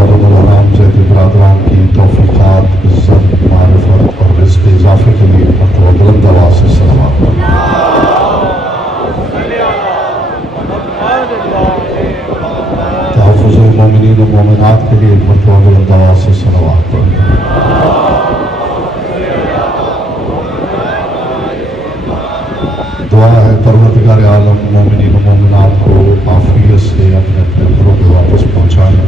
हज़रत हराम ज़ैद बरादरान की तौफ़ीक़ात, इज़्ज़त, मारिफ़त और रिज़्क़ इज़ाफ़े के लिए मरतबा बुलंद आवाज़ से सलावत पढ़ें। तहफ़्फ़ुज़ मोमिनीन व मोमिनात के लिए मरतबा बुलंद आवाज़ से सलावत पढ़ें। दुआ है परवरदिगार आलम मोमिनीन व मोमिनात को आफ़ियत से अपने अपने घरों में वापस पहुँचाएँ।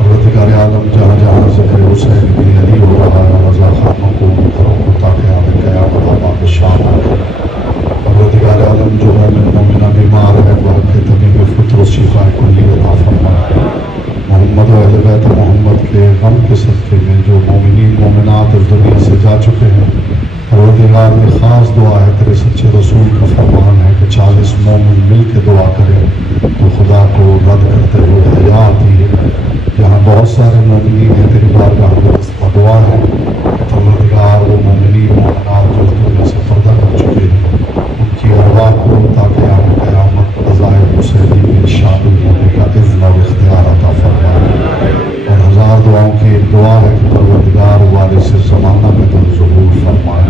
परवरदिगार आलम जहाँ जहाँ ज़िक्र हुसैन इब्न अली हो रहा है, रज़ा खानों को घरों को ताक़याम क़यामत आबाद शाम रखें। परवरदिगार आलम जो मोमिन मोमिना बीमार है वह के तबीब फ़ित्र शिफ़ा कुल्ली अता फरमाए। मोहम्मद व अहले बैत मोहम्मद के गम के सदक़े में जो मोमिनीन मोमिनात इस दुनिया से जा चुके हैं, परवरदिगार में ख़ास दुआ है, तेरे सच्चे रसूल का फरमान है कि 40 मोमिन मिल के दुआ करें तो खुदा को रद्द करते हुए हया आती है। यहाँ बहुत सारे मोमिनीन हैं, तेरी बारगाह में दुआ है कि परवरदिगार वो मोमिनीन मोमिनात जो दुनिया से पर्दा कर चुके हैं, उनकी अरवाह को ताक़याम क़यामत क़ज़ाए हुसैनी में शामिल होने का इज़्न और इख्तियार अता फरमाए। और हज़ार दुआओं की एक दुआ है कि परवरदिगार वारिस ज़माना में दर ज़हूर फरमाए।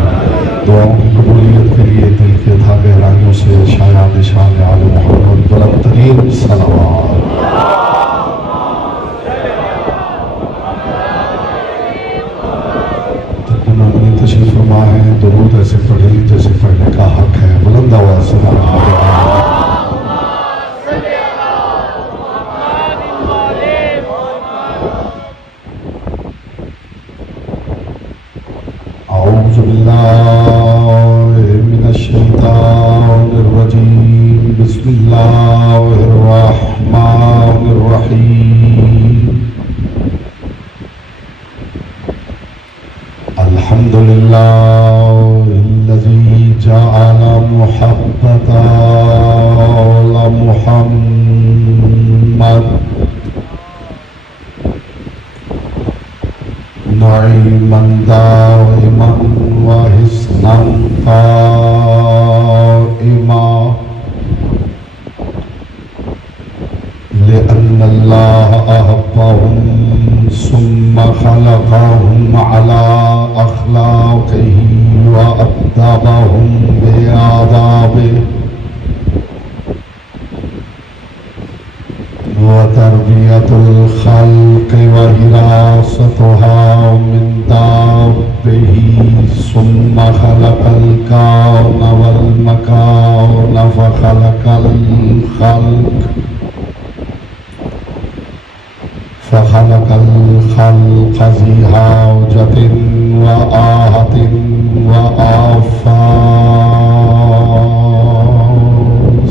दुआओं की कबूलियत के लिए दिल के था गहराइयों से शायाद शान आले मोहम्मद बुलंद तरीन सलावत। तशरीफ़ फरमा है, दुरूद ऐसे पढ़ें जैसे पढ़ने का हक है। बुलंद आवाज़ से औज़ु बिल्लाहि मिनश शैतानिर रजीम, बिस्मिल्लाहिर रहमानिर रहीम। अल्हम्दुलिल्लाहिल्लज़ी जअल मुहब्बता मुहम्मद नईमन दाइमन व हिस्नन काइमा लिअन्नल्लाह अहब्बहुम सुम्मा खलक़हुम अला अख़लाक़िही व अद्दबहुम बिआदाबिही व तर्बियतुल ख़ल्क़ि व हिरासतुहा मिन दाब्बिही सुम्मा खलक़ल कौन वल मकान व खलक़ल ख़ल्क़ फ़ख़लक़ल ख़ल्क़ ज़ी हाजतिन व आहतिन व आफ़ात।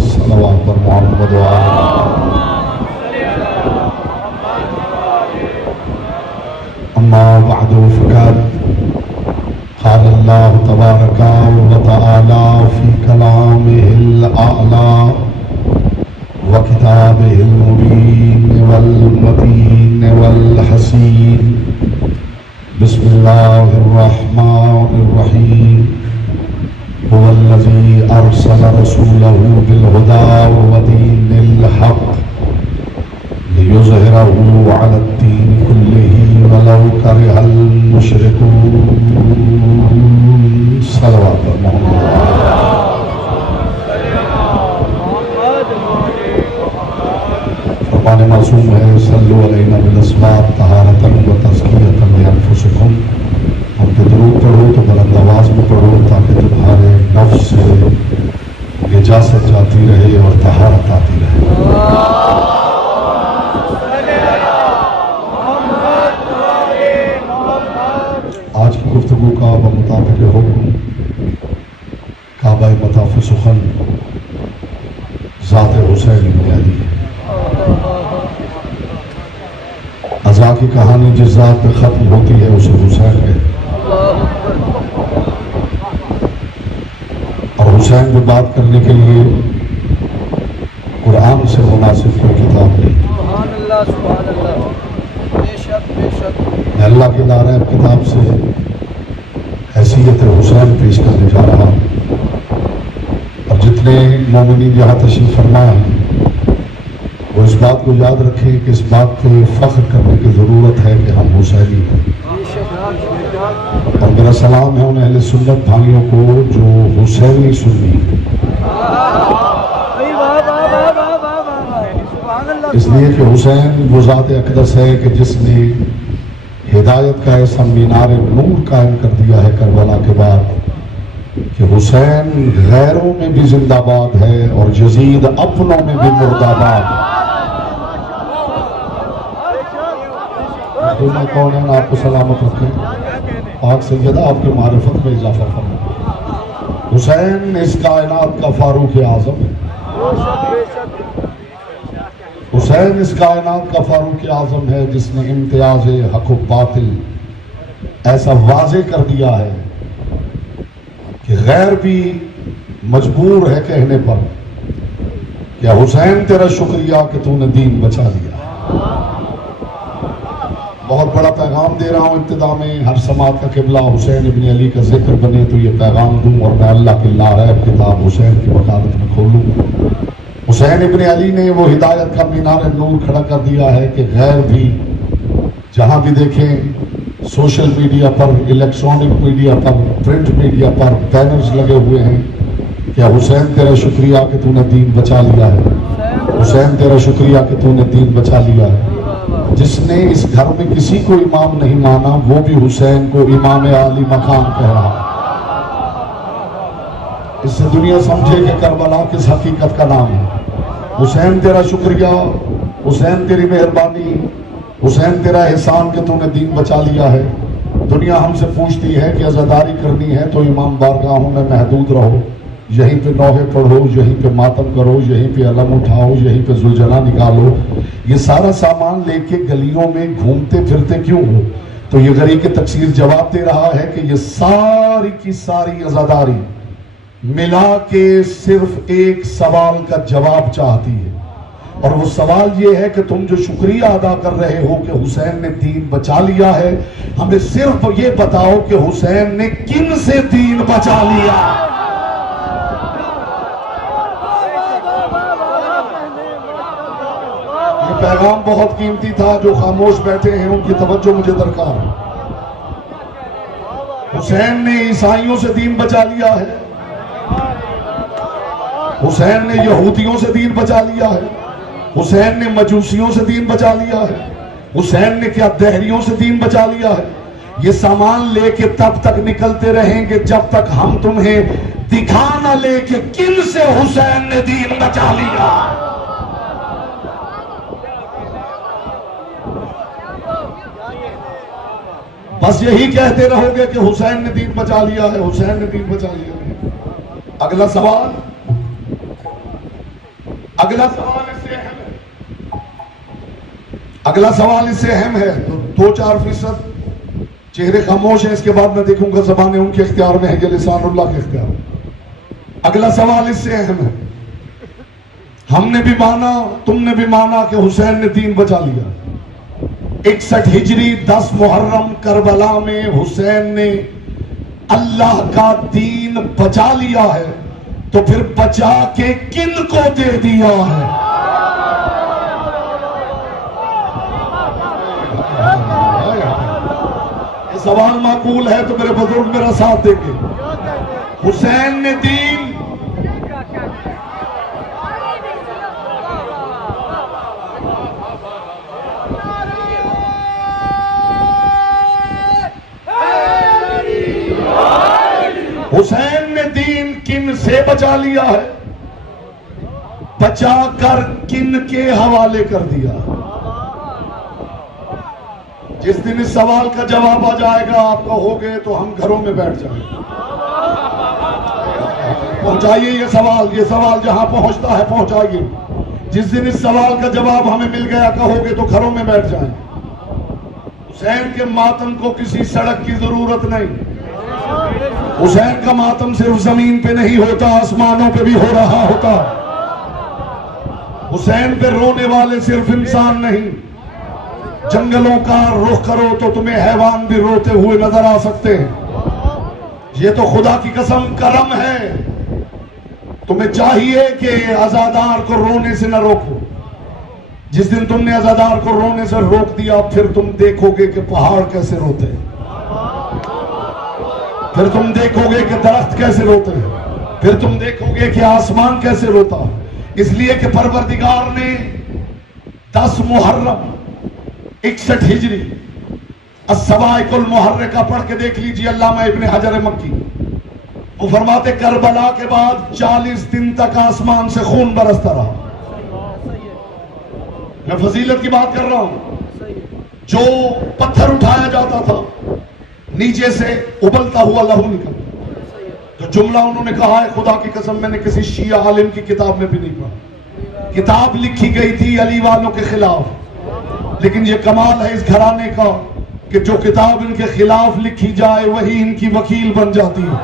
सल्लल्लाहु पर मोहम्मद व अम्मा बअदु फ़क़द क़ाल अल्लाहु तबारक व तआला फ़ी कलामिहिल अअला व किताबिहिल मुबीन वल मतीन वल हसीन। बिस्मिल्लाहिर रहमानिर रहीम। हुवल्लज़ी अरसल रसूलहु बिल हुदा व दीनिल हक़ लियुज़हिरहु अलद्दीन कुल्लिही वलौ करिहल मुशरिकून। सल्लल्लाहु अलैहि फरमान मासूम है, सल्लु अलैना बिल अस्वात तहारतन व तज़कियतन लिअन्फुसिकुम। हम पे दुरूद पढ़ो तो बुलंद आवाज़ में पढ़ो ताकि तुम्हारे नफ्स से निजासत जाती रहे और तहारत आती रहे। आज की गुफ्तगू का मुताबिक हुक्म काबा मताफ़ सुखन ज़ात हुसैन इब्न अली है। अज़ा की कहानी जिस ज़ात पे ख़त्म होती है उसे हुसैन कहते हैं। और हुसैन पे बात करने के लिए कुरान से मुनासिब कोई किताब नहीं। मैं अल्लाह के दायरे किताब से हैसियत हुसैन पेश करने जा रहा हूँ। और जितने मोमिनीन यहाँ तशरीफ़ फरमा हैं वो इस बात को याद रखें कि इस बात पे फख्र करने की ज़रूरत है कि हम हुसैनी हैं। और मेरा सलाम है उन अहले सुन्नत भाइयों को जो हुसैनी सुन्नी हैं। इसलिए कि हुसैन वो ज़ात अक़दस है कि जिसने हिदायत का ऐसा मीनार नूर कायम कर दिया है करबला के बाद कि हुसैन गैरों में भी जिंदाबाद है और यजीद अपनों में भी मुर्दाबाद। कौन है आपको सलामत रखें, पाक सैयदा आपकी मारिफत में इजाफा फरमाए। हुसैन इस कायनात का फारूक आजम है। हुसैन इस कायनात का फारूक आजम है जिसने इम्तियाज हक व बातिल ऐसा वाजे कर दिया है कि गैर भी मजबूर है कहने पर क्या हुसैन तेरा शुक्रिया कि तूने दीन बचा लिया। बहुत बड़ा पैगाम दे रहा हूं इब्तिदा में, हर समात का किबला हुसैन इब्न अली का जिक्र बने तो ये पैगाम दूं और मैं अल्लाह की लारैब किताब हुसैन की वकालत में खोलूं। हुसैन इब्न अली ने वो हिदायत का मीनार नूर खड़ा कर दिया है कि गैर भी जहां भी देखें सोशल मीडिया पर, इलेक्ट्रॉनिक मीडिया पर, प्रिंट मीडिया पर बैनर्स लगे हुए हैं क्या हुसैन तेरा शुक्रिया कि तूने दीन बचा लिया है, हुसैन तेरा शुक्रिया कि तूने दीन बचा लिया है। जिसने इस घर में किसी को इमाम नहीं माना वो भी हुसैन को इमाम आली मकाम कह रहा है। इससे दुनिया समझे कि करबला किस हकीकत का नाम है। हुसैन तेरा शुक्रिया, हुसैन तेरी मेहरबानी, हुसैन तेरा एहसान कि तूने दीन बचा लिया है। दुनिया हमसे पूछती है कि अज़ादारी करनी है तो इमाम बारगाहों में महदूद रहो, यहीं पे नौहे पढ़ो, यहीं पे मातम करो, यहीं पे अलम उठाओ, यहीं पे जुलझना निकालो। ये सारा सामान लेके गलियों में घूमते फिरते क्यों हो? तो ये गरीब के तकसीर जवाब दे रहा है कि ये सारी की सारी अज़ादारी मिला के सिर्फ एक सवाल का जवाब चाहती है और वो सवाल ये है कि तुम जो शुक्रिया अदा कर रहे हो कि हुसैन ने दीन बचा लिया है, हमें सिर्फ ये बताओ कि हुसैन ने किन से दीन बचा लिया। ये पैगाम बहुत कीमती था, जो खामोश बैठे हैं उनकी तवज्जो मुझे दरकार है। हुसैन ने ईसाइयों से दीन बचा लिया है, हुसैन ने यहूदियों से दीन बचा लिया है, हुसैन ने मजूसियों से दीन बचा लिया है, हुसैन ने क्या दहरियों से दीन बचा लिया है। ये सामान लेके तब तक निकलते रहेंगे जब तक हम तुम्हें दिखा न ले कि किन से हुसैन ने दीन बचा लिया। बस यही कहते रहोगे कि हुसैन ने दीन बचा लिया है, हुसैन ने दीन बचा लिया है। अगला सवाल इससे अहम है, अगला सवाल इससे अहम है। तो 2-4% चेहरे खामोश हैं, इसके बाद मैं देखूंगा ज़बानें उनके इख्तियार में है या लिसानुल्लाह के इख्तियार में। अगला सवाल इससे अहम है। हमने भी माना, तुमने भी माना कि हुसैन ने दीन बचा लिया। 61 हिजरी 10 मुहर्रम करबला में हुसैन ने अल्लाह का दीन बचा लिया है, तो फिर बचा के किन को दे दिया है? ये सवाल माकूल है तो मेरे बुजुर्ग मेरा साथ देंगे। हुसैन ने दीन हुसैन ने दीन किन से बचा लिया है? बचाकर किन के हवाले कर दिया? जिस दिन इस सवाल का जवाब आ जाएगा आप कहोगे तो हम घरों में बैठ जाएंगे। पहुंचाइए ये सवाल जहां पहुंचता है पहुंचाइए। जिस दिन इस सवाल का जवाब हमें मिल गया कहोगे तो घरों में बैठ जाएंगे। हुसैन के मातम को किसी सड़क की जरूरत नहीं। हुसैन का मातम सिर्फ जमीन पे नहीं होता, आसमानों पे भी हो रहा होता। हुसैन पे रोने वाले सिर्फ इंसान नहीं, जंगलों का रुख करो तो तुम्हें हैवान भी रोते हुए नजर आ सकते हैं। ये तो खुदा की कसम करम है। तुम्हें चाहिए कि आजादार को रोने से न रोको, जिस दिन तुमने अज़ादार को रोने से रोक दिया, फिर तुम देखोगे कि पहाड़ कैसे रोते हैं, फिर तुम देखोगे कि दरख्त कैसे रोते हैं, फिर तुम देखोगे कि आसमान कैसे रोता। इसलिए कि परवरदिगार ने 10 मुहर्रम 61 हिजरी अस्सवाइकुल मुहर्रिका पढ़ के देख लीजिए। अल्लामा इब्ने हजर मक्की वो फरमाते करबला के बाद 40 दिन तक आसमान से खून बरसता रहा। मैं फजीलत की बात कर रहा हूं। जो पत्थर उठाया जाता था नीचे से उबलता हुआ लहू निकलता। जो जुमला उन्होंने कहा है, खुदा की कसम मैंने किसी शिया आलिम की किताब में भी नहीं पढ़ा। किताब लिखी गई थी अली वालों के खिलाफ, लेकिन ये कमाल है इस घराने का कि जो किताब इनके खिलाफ लिखी जाए वही इनकी वकील बन जाती है।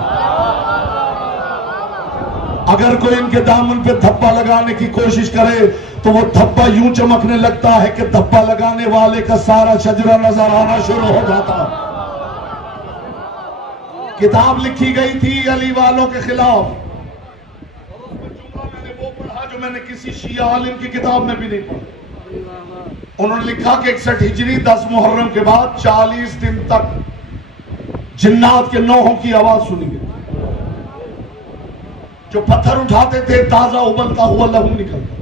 अगर कोई इनके दामन पे धब्बा लगाने की कोशिश करे तो वो धब्बा यूं चमकने लगता है कि धब्बा लगाने वाले का सारा शजरा नजर आना शुरू हो जाता। किताब लिखी गई थी अली वालों के खिलाफ, मैंने वो पढ़ा जो मैंने किसी शिया आलिम की किताब में भी नहीं पढ़ा। उन्होंने लिखा कि 61 हिजरी 10 मुहर्रम के बाद 40 दिन तक जिन्नात के नौहों की आवाज सुनी गई। जो पत्थर उठाते थे ताजा उबलता हुआ लहू निकलता।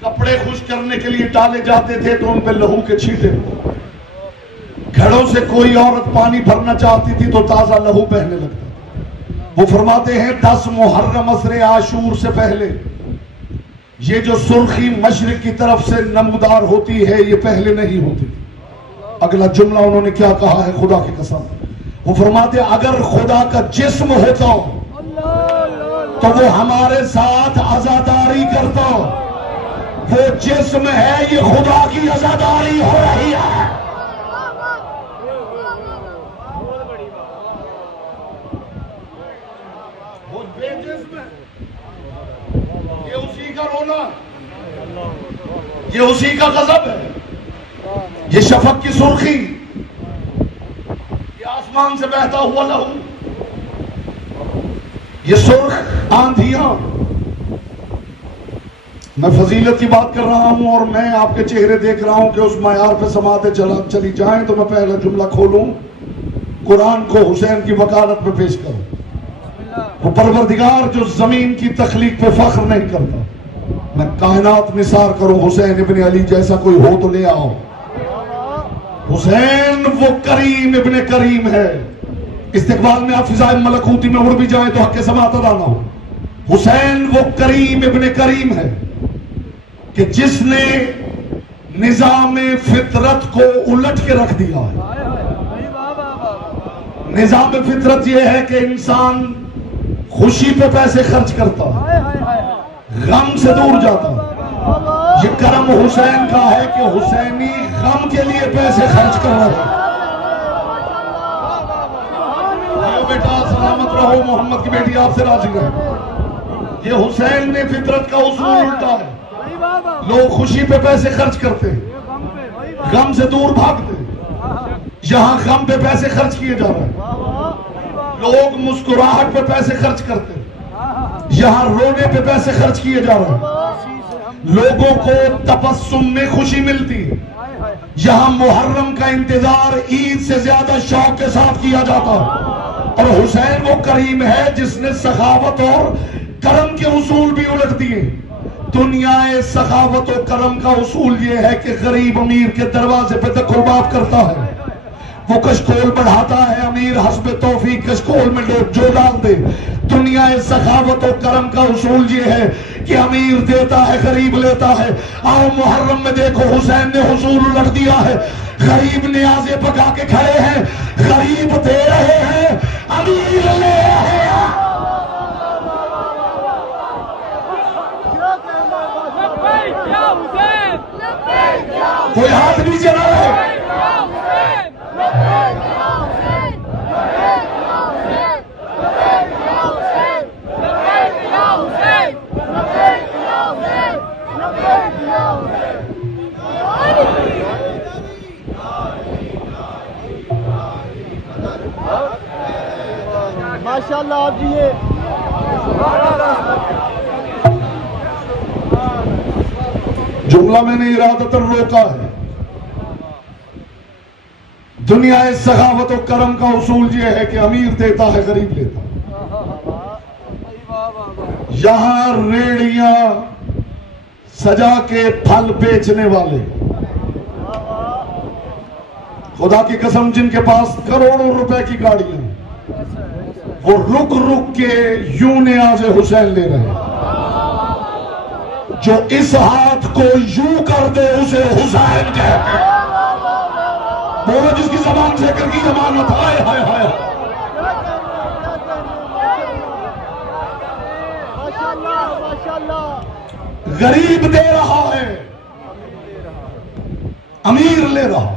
कपड़े खुश करने के लिए डाले जाते थे तो उन पे लहू के छींटे। घड़ों से कोई औरत पानी भरना चाहती थी तो ताजा लहू बहने लगता। वो फरमाते हैं 10 मुहर्रम असरे आशूर से पहले ये जो सुर्खी मशरिक की तरफ से नमदार होती है ये पहले नहीं होती। अगला जुमला उन्होंने क्या कहा है, खुदा की कसम, वो फरमाते अगर खुदा का जिस्म होता तो वो हमारे साथ अज़ादारी करता। वो जिस्म है, ये खुदा की अज़ादारी हो रही है। वो बेजिस्म है, ये उसी का रोना, ये उसी का गज़ब है। ये शफक की सुर्खी, ये आसमान से बहता हुआ लहू, ये सुर्ख आंधियां। मैं फजीलत की बात कर रहा हूं और मैं आपके चेहरे देख रहा हूं कि उस मयार पे समाते चली जाएं तो मैं पहला जुमला खोलूं, कुरान को हुसैन की वकालत में पेश करूं। वो परवरदिगार जो जमीन की तखलीक पे फख्र नहीं करता, मैं कायनात निसार करूं हुसैन इब्ने अली जैसा कोई हो तो ले आओ। हुसैन वो करीम इब्ने करीम है। इस्तिकबाल में आप फिजाए मलकूती में उड़ भी जाए तो हक समात अदा ना हो। हुसैन वो करीम इब्ने करीम है कि जिसने निजाम फितरत को उलट के रख दिया है। निजाम फितरत यह है कि इंसान खुशी पे पैसे खर्च करता है, गम से दूर जाता है। ये करम हुसैन का है कि हुसैनी गम के लिए पैसे खर्च कर रहे हैं। बेटा सलामत रहो, मोहम्मद की बेटी आपसे राजी रहे। ये हुसैन ने फितरत का उसूल उल्टा है। लोग खुशी पे पैसे खर्च करते हैं, गम से दूर भागते हैं। यहां गम पे पैसे खर्च किए जा रहे हैं। लोग मुस्कुराहट पे पैसे खर्च करते हैं, यहां रोने पे पैसे खर्च किए जा रहे हैं। लोगों को तबस्सुम में खुशी मिलती है, यहां मुहर्रम का इंतजार ईद से ज्यादा शौक के साथ किया जाता है। और हुसैन वो करीम है जिसने सखावत और करम के उसूल भी उलट दिए। दुनिया सखावत और करम का उसूल ये है कि गरीब अमीर के दरवाजे पे दखलबाब करता है, वो कशकोल बढ़ाता है, अमीर हस्बे तौफीक कशकोल में जो डाल दे। दुनिया सखावत और करम का उसूल ये है कि अमीर देता है गरीब लेता है। आओ मुहर्रम में देखो हुसैन ने उसूल उलट दिया है। गरीब न्याज़े पका के खड़े हैं, गरीब दे रहे हैं, अमीर ले रहे हैं। कोई हाथ नीचे ना रहे। माशाल्लाह आप जी ये जुमला मैंने इरादतन रोका है। दुनिया इस सखावत और करम का उसूल यह है कि अमीर देता है, गरीब लेता है। यहां रेड़ियां सजा के फल बेचने वाले, खुदा की कसम जिनके पास करोड़ों रुपए की गाड़ियां, वो रुक रुक के यूं नियाज़ हुसैन ले रहे हैं। जो इस हाथ को यूं कर दे उसे हुसैन कहते हैं। बोलो जिसकी जबान से कर की जमानत। हाय हाय हाय, गरीब दे रहा है, अमीर ले रहा,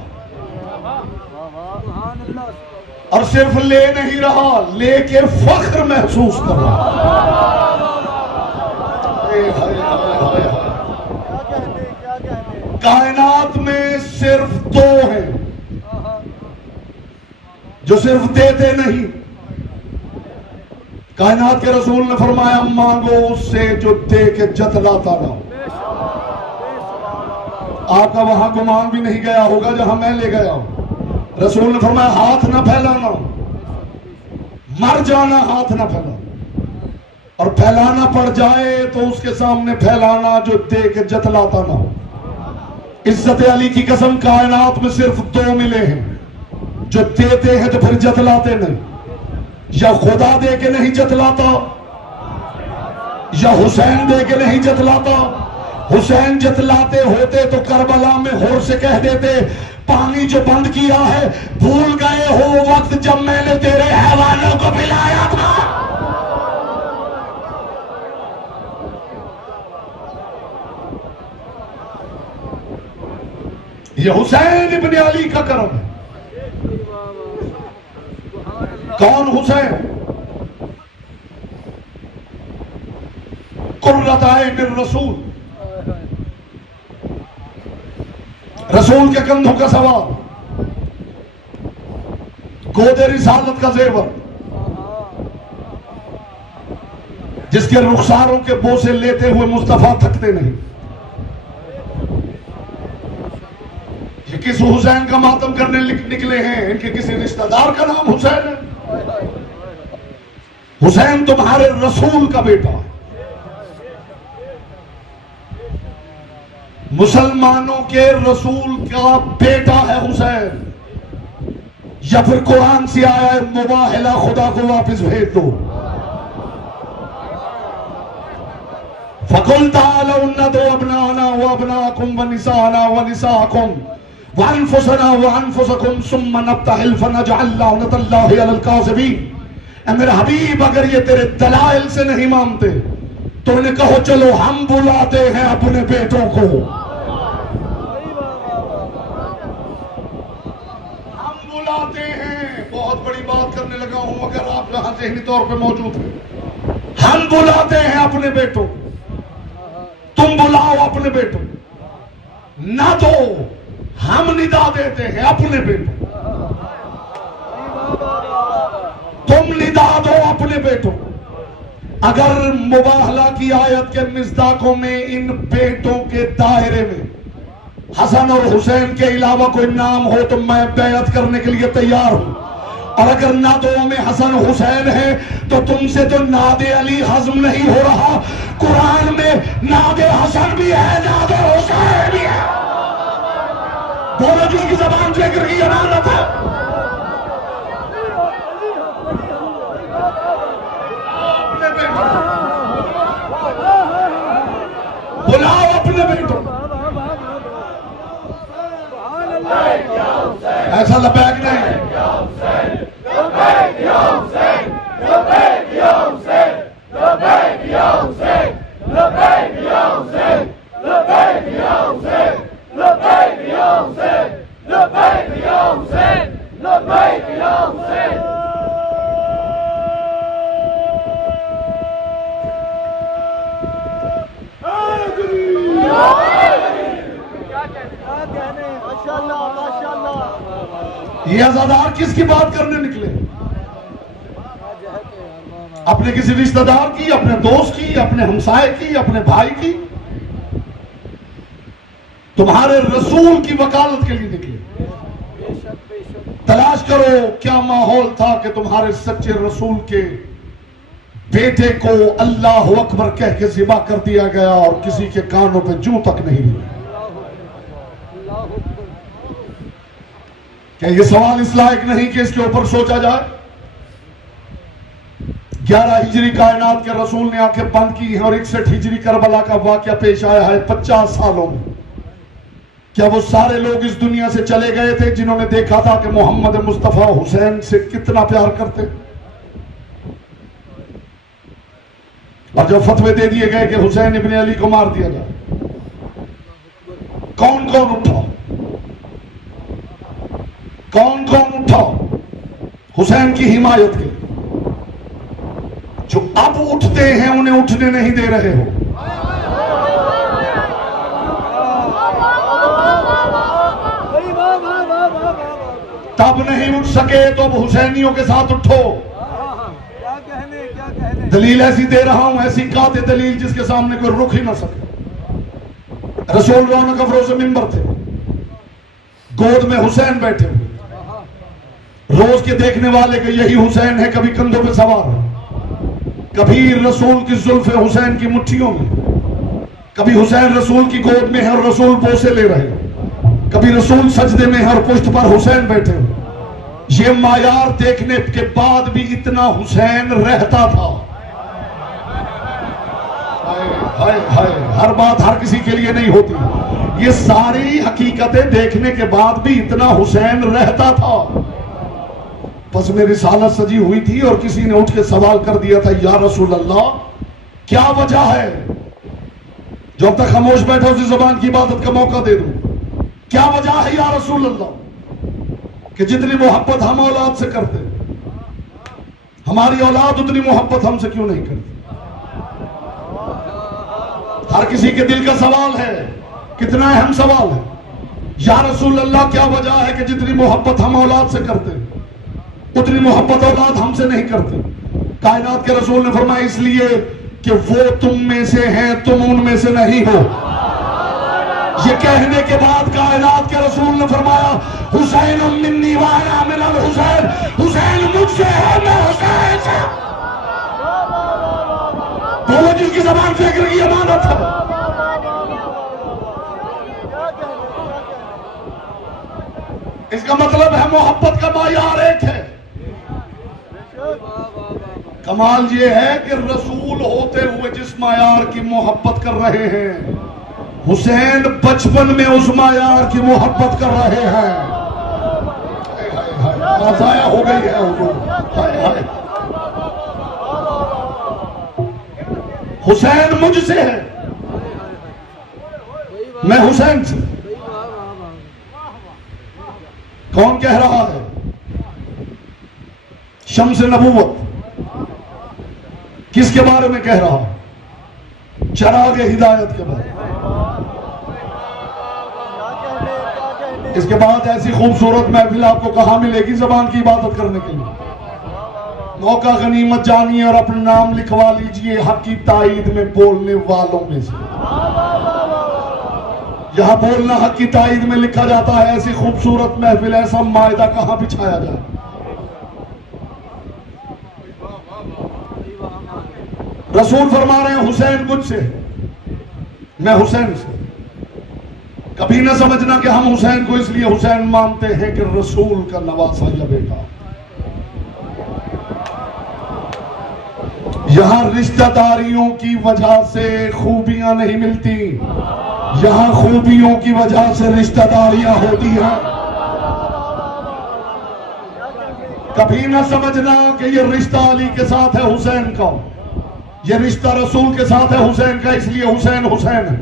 और सिर्फ ले नहीं रहा, लेके फख्र महसूस कर रहा। कायनात में सिर्फ दो हैं जो सिर्फ देते नहीं। कायनात के रसूल ने फरमाया, मांगो उससे जो दे के जतलाता ना हो। आपका वहां गुमान भी नहीं गया होगा जहां मैं ले गया हूं। रसूल ने फरमाया, हाथ ना फैलाना, मर जाना हाथ ना फैलाना, और फैलाना पड़ जाए तो उसके सामने फैलाना जो दे के जतलाता ना हो। इज्जत अली की कसम, कायनात में सिर्फ दो मिले हैं जो देते हैं तो फिर जतलाते नहीं। या खुदा दे के नहीं जतलाता, या हुसैन दे के नहीं जतलाता। हुसैन जतलाते होते तो करबला में होर से कह देते, पानी जो बंद किया है भूल गए हो वक्त जब मैंने तेरे हैवानों को पिलाया था। यह हुसैन इब्न अली का करम है। कौन हुसैन? कुर्रत आइन रसूल, रसूल के कंधों का सवाल, गोदे रिसालत का जेवर, जिसके रुखसारों के बोसे लेते हुए मुस्तफा थकते नहीं। ये किस हुसैन का मातम करने निकले हैं? इनके किसी रिश्तेदार का नाम हुसैन है? हुसैन तुम्हारे रसूल का बेटा है। मुसलमानों के रसूल का बेटा है हुसैन। या फिर कुरान से आया है, मुबाहिला खुदा को वापस भेज दो। फकुल तालौ नदउ अबनाना व अबनाकुम व निसाना व निसाकुम व अनफुसना व अनफुसकुम सुम्मा नब्तहिल फनजअल लअनतल्लाहि अलल काज़िबीन। ए मेरे हबीब, अगर ये तेरे दलाइल से नहीं मानते तो इन्हें कहो चलो हम बुलाते हैं अपने बेटों को, हम बुलाते हैं। बहुत बड़ी बात करने लगा हूं, अगर आप यहां ज़हनी तौर पे मौजूद हैं। हम बुलाते हैं अपने बेटों, तुम बुलाओ अपने बेटों, ना तो हम निदा देते हैं अपने बेटों, तुम निदा दो अपने बेटों। अगर मुबाहला की आयत के मिस्दाकों में इन बेटों के दायरे में हसन और हुसैन के अलावा कोई नाम हो तो मैं बैअत करने के लिए तैयार हूं। और अगर नादों में हसन हुसैन है तो तुमसे तो नादे अली हजम नहीं हो रहा। कुरान में नादे हसन भी है, नादे हुसैन भी है। बोलो जिसकी जबान जिक्र की अमानत है। बुलाओ अपने बेटों। ऐसा लबैक नहीं, ये अज़ादार किसकी बात करने निकले? अपने किसी रिश्तेदार की, अपने दोस्त की, अपने हमसाये की, अपने भाई की? तुम्हारे रसूल की वकालत के लिए निकले। तलाश करो क्या माहौल था कि तुम्हारे सच्चे रसूल के बेटे को अल्लाह अकबर कह के ज़िबा कर दिया गया और किसी के कानों पे जूं तक नहीं मिली। क्या ये सवाल इस लायक नहीं कि इसके ऊपर सोचा जाए? 11 हिजरी कायनात के रसूल ने आंखें बंद की हैं और 61 हिजरी करबला का वाकया पेश आया है 50 सालों में। क्या वो सारे लोग इस दुनिया से चले गए थे जिन्होंने देखा था कि मोहम्मद मुस्तफा हुसैन से कितना प्यार करते, और जब फतवे दे दिए गए कि हुसैन इब्ने अली को मार दिया जाए, कौन कौन उठा? कौन कौन उठा हुसैन की हिमायत के? जो अब उठते हैं उन्हें उठने नहीं दे रहे हो। तब नहीं उठ सके तो अब हुसैनियों के साथ उठो। क्या कहने दलील ऐसी दे रहा हूं, ऐसी काते दलील जिसके सामने कोई रुक ही ना सके। रसूल रौनक अफरोज़ मिंबर थे, गोद में हुसैन बैठे हुए, रोज के देखने वाले के यही हुसैन है, कभी कंधों पे सवार है, कभी रसूल की जुल्फे हुसैन की मुट्ठियों में, कभी हुसैन रसूल की गोद में है और रसूल बोसे ले रहे हो, कभी रसूल सजदे में है और पुष्ट पर हुसैन बैठे हो। ये मायार देखने के बाद भी इतना हुसैन रहता था। हाय हाय, हर बात हर किसी के लिए नहीं होती। ये सारी हकीकतें देखने के बाद भी इतना हुसैन रहता था। बस मेरी सालत सजी हुई थी और किसी ने उठ के सवाल कर दिया था, या रसूल अल्लाह क्या वजह है जो अब तक खामोश बैठा उसी जबान की इबादत का मौका दे दूं? क्या वजह है या रसूल अल्लाह कि जितनी मोहब्बत हम औलाद से करते, हमारी औलाद उतनी मोहब्बत हमसे क्यों नहीं करती? हर किसी के दिल का सवाल है, कितना अहम सवाल है। या रसूल अल्लाह क्या वजह है कि जितनी मोहब्बत हम औलाद से करते उतनी मोहब्बत औलाद हमसे नहीं करती? कायनात के रसूल ने फरमाया, इसलिए कि वो तुम में से हैं, तुम उनमें से नहीं हो। ये कहने के बाद कायनात के रसूल ने फरमाया, हुसैन मिन्नी व अना मिनल हुसैन, हुसैन मुझसे है, मैं हुसैन से। बोलो जिसकी जबान फिक्र की अमानत है। इसका मतलब है मोहब्बत का मायार एक है। कमाल ये है कि रसूल होते हुए जिस मायार की मोहब्बत कर रहे हैं, हुसैन बचपन में उस मायार की मोहब्बत कर रहे हैं। जाया हो गई है हाय हाय। हुसैन मुझसे है, मैं हुसैन से। कौन कह रहा है? शम्स नबूवत। किसके बारे में कह रहा? चराग हिदायत के बारे में। इसके बाद ऐसी खूबसूरत महफिल आपको कहां मिलेगी जबान की इबादत करने के लिए? मौका गनीमत जानिए और अपना नाम लिखवा लीजिए हक की ताईद में बोलने वालों में से। यहां बोलना हक की ताईद में लिखा जाता है। ऐसी खूबसूरत महफिल, ऐसा मायदा कहां बिछाया जाए? रसूल फरमा रहे हैं, हुसैन मुझसे, मैं हुसैन से। कभी ना समझना कि हम हुसैन को इसलिए हुसैन मानते हैं कि रसूल का नवासा या बेटा। यहां रिश्तेदारियों की वजह से खूबियां नहीं मिलती, यहां खूबियों की वजह से रिश्तेदारियां होती हैं। कभी ना समझना कि ये रिश्ता अली के साथ है हुसैन का, ये रिश्ता रसूल के साथ है हुसैन का, इसलिए हुसैन हुसैन है।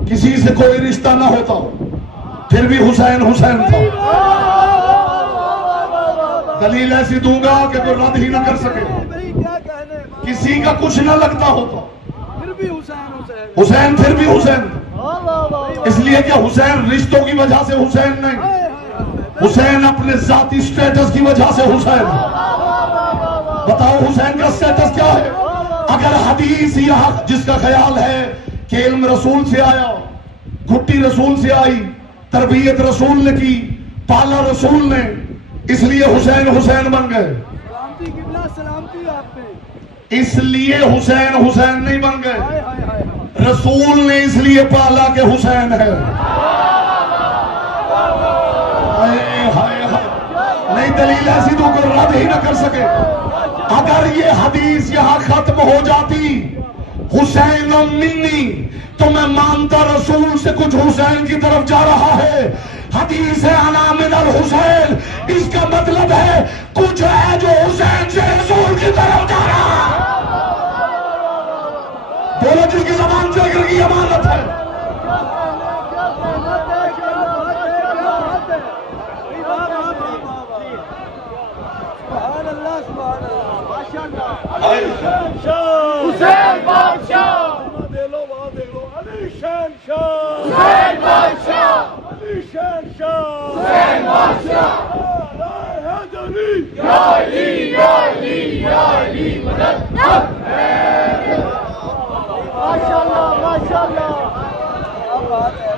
किसी से कोई रिश्ता ना होता फिर भी हुसैन हुसैन था। दलील ऐसी दूंगा कि कोई रद्द ही ना कर सके। किसी का कुछ ना लगता होता फिर भी हुसैन हुसैन फिर भी हुसैन था। इसलिए कि हुसैन रिश्तों की वजह से हुसैन नहीं, हुसैन अपने जाती स्टेटस की वजह से हुसैन है। बताओ हुसैन का स्टेटस क्या है? अगर हदीस या जिसका ख्याल है कि इल्म रसूल से आया, घुट्टी रसूल से आई, तरबियत रसूल ने की, पाला रसूल ने, इसलिए हुसैन हुसैन बन गए। सलामती किबला, सलामती आप पे। इसलिए हुसैन हुसैन नहीं बन गए, हाय हाय हाय। रसूल ने इसलिए पाला के हुसैन है। हाय हाय हाय। नहीं दलील ऐसी तो कोई रद्द ही ना कर सके। अगर ये हदीस यहां खत्म हो जाती हुसैन मिन्नी, तो मैं मानता रसूल से कुछ हुसैन की तरफ जा रहा है। हदीस है अना मिनल हुसैन, इसका मतलब है कुछ है जो हुसैन से रसूल की तरफ जा रहा है। बोलो जिसकी जबान से अगर की अमानत है। हुसैन बादशाह, दे लो वहाँ दे लो। अली शहंशाह, हुसैन बादशाह, अली शहंशाह, हुसैन बादशाह। हैदरी या अली या अली या अली मदद। माशाअल्लाह माशाअल्लाह।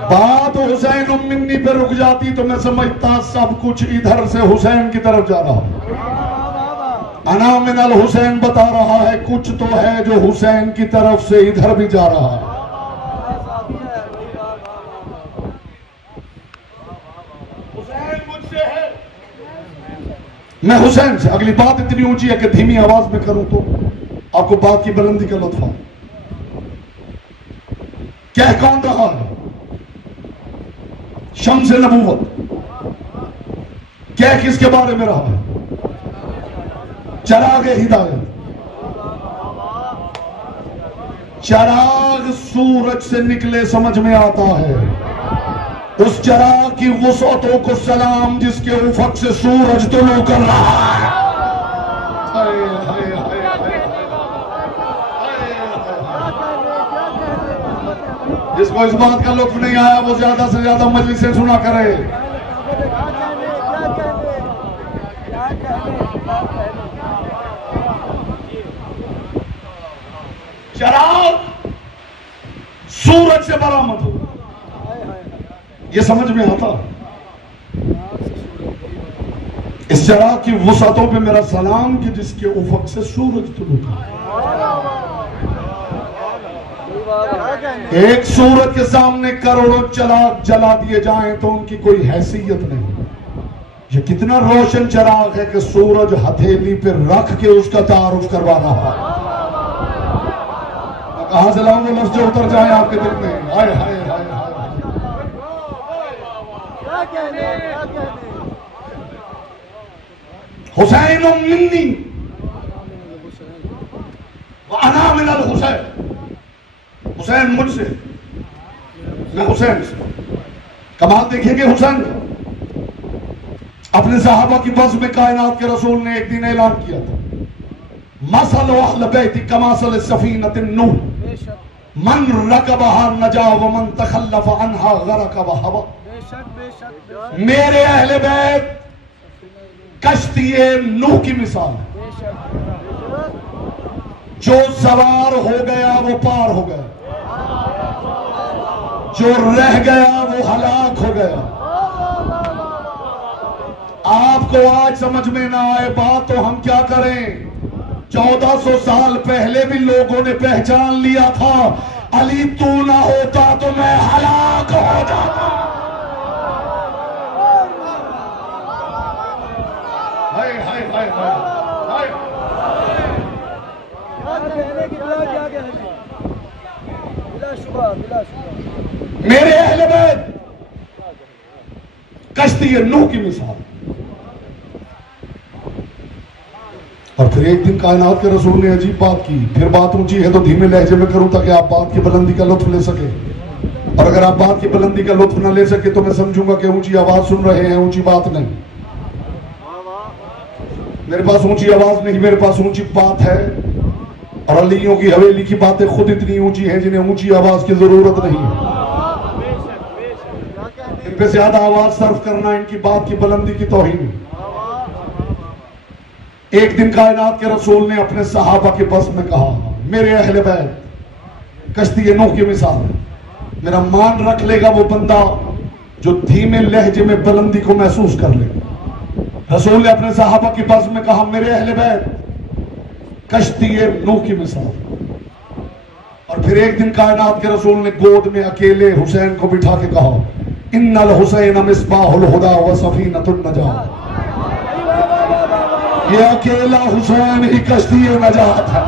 बात हुसैन मिन्नी पे रुक जाती तो मैं समझता सब कुछ इधर से हुसैन की तरफ जा रहा है। अना मिनल हुसैन बता रहा है कुछ तो है जो हुसैन की तरफ से इधर भी जा रहा है। हुसैन मुझसे है, मैं हुसैन से। अगली बात इतनी ऊंची है कि धीमी आवाज में करूं तो आपको बात की बुलंदी का लुत्फ आए। कह कौन रहा है? शम्स नबूवत। क्या किसके बारे में रहा है? चराग हिदायत। चराग सूरज से निकले समझ में आता है, उस चराग की वुसअतों को सलाम जिसके उफक से सूरज तुलू कर रहा है। हाय हाय हाय हाय। जिसको इस बात का लुत्फ नहीं आया वो ज्यादा से ज्यादा मजलिसें सुना करे। चराग सूरज से बरामद हो, ये समझ में आता। इस चराग की वुसअतों पे मेरा सलाम कि जिसके उफक से सूरज तुलू कर। एक सूरज के सामने करोड़ों चराग जला दिए जाएं तो उनकी कोई हैसियत नहीं। ये कितना रोशन चराग है कि सूरज हथेली पे रख के उसका तारुफ करवा रहा है। कहां से लाऊं वो लफ्ज़ जो उतर जाए आपके दिल में। हाय हाय हाय हाय। हुसैन मिन्नी व अना मिनल हुसैन। हुसैन मुझसे, मैं हुसैन से। कमाल देखेंगे हुसैन का। अपने सहाबा की बस में कायनात के रसूल ने एक दिन ऐलान किया था, मसल अहल बैती कमासल सफीनतिन नूह, मन रकबहा नजा व मन तखल्लफ अन्हा गरक व हवा। मेरे अहले बैत कश्ती-ए नूह की मिसाल है। जो सवार हो गया वो पार हो गया, जो रह गया वो हलाक हो गया। आपको आज समझ में ना आए बात तो हम क्या करें। 1400 साल पहले भी लोगों ने पहचान लिया था, अली तू ना होता तो मैं हलाक हो जाता। हाय हाय हाय हाय। मेरे अहले बैत कश्ती नूह की मिसाल। और फिर एक दिन कायनात के रसूल ने अजीब बात की। फिर बात ऊंची है तो धीमे लहजे में करूं ताकि आप बात की बुलंदी का लुत्फ ले सके। और अगर आप बात की बुलंदी का लुत्फ न ले सके तो मैं समझूंगा कि ऊंची आवाज सुन रहे हैं, ऊंची बात नहीं। मेरे पास ऊंची आवाज नहीं, मेरे पास ऊंची बात है। और अलियों की हवेली की बातें खुद इतनी ऊंची हैं जिन्हें ऊंची आवाज की जरूरत नहीं है। इन पे ज्यादा आवाज सर्व करना इनकी बात की बुलंदी की तौहीन। एक दिन कायनात के रसूल ने अपने सहाबा के बस में कहा, मेरे अहले बैत कश्ती नूह की मिसाल है। मेरा मान रख लेगा वो बंदा जो धीमे लहजे में बुलंदी को महसूस कर ले। रसूल ने अपने सहाबा की बज़ में कहा, मेरे अहले बैत कश्ती नूह की मिसाल। और फिर एक दिन कायनात के रसूल ने गोद में अकेले हुसैन को बिठा के कहा, इन्नल हुसैन मिस्बाहुल हुदा व सफीनतुन नजात। ये अकेला हुसैन ही कश्ती नजात है।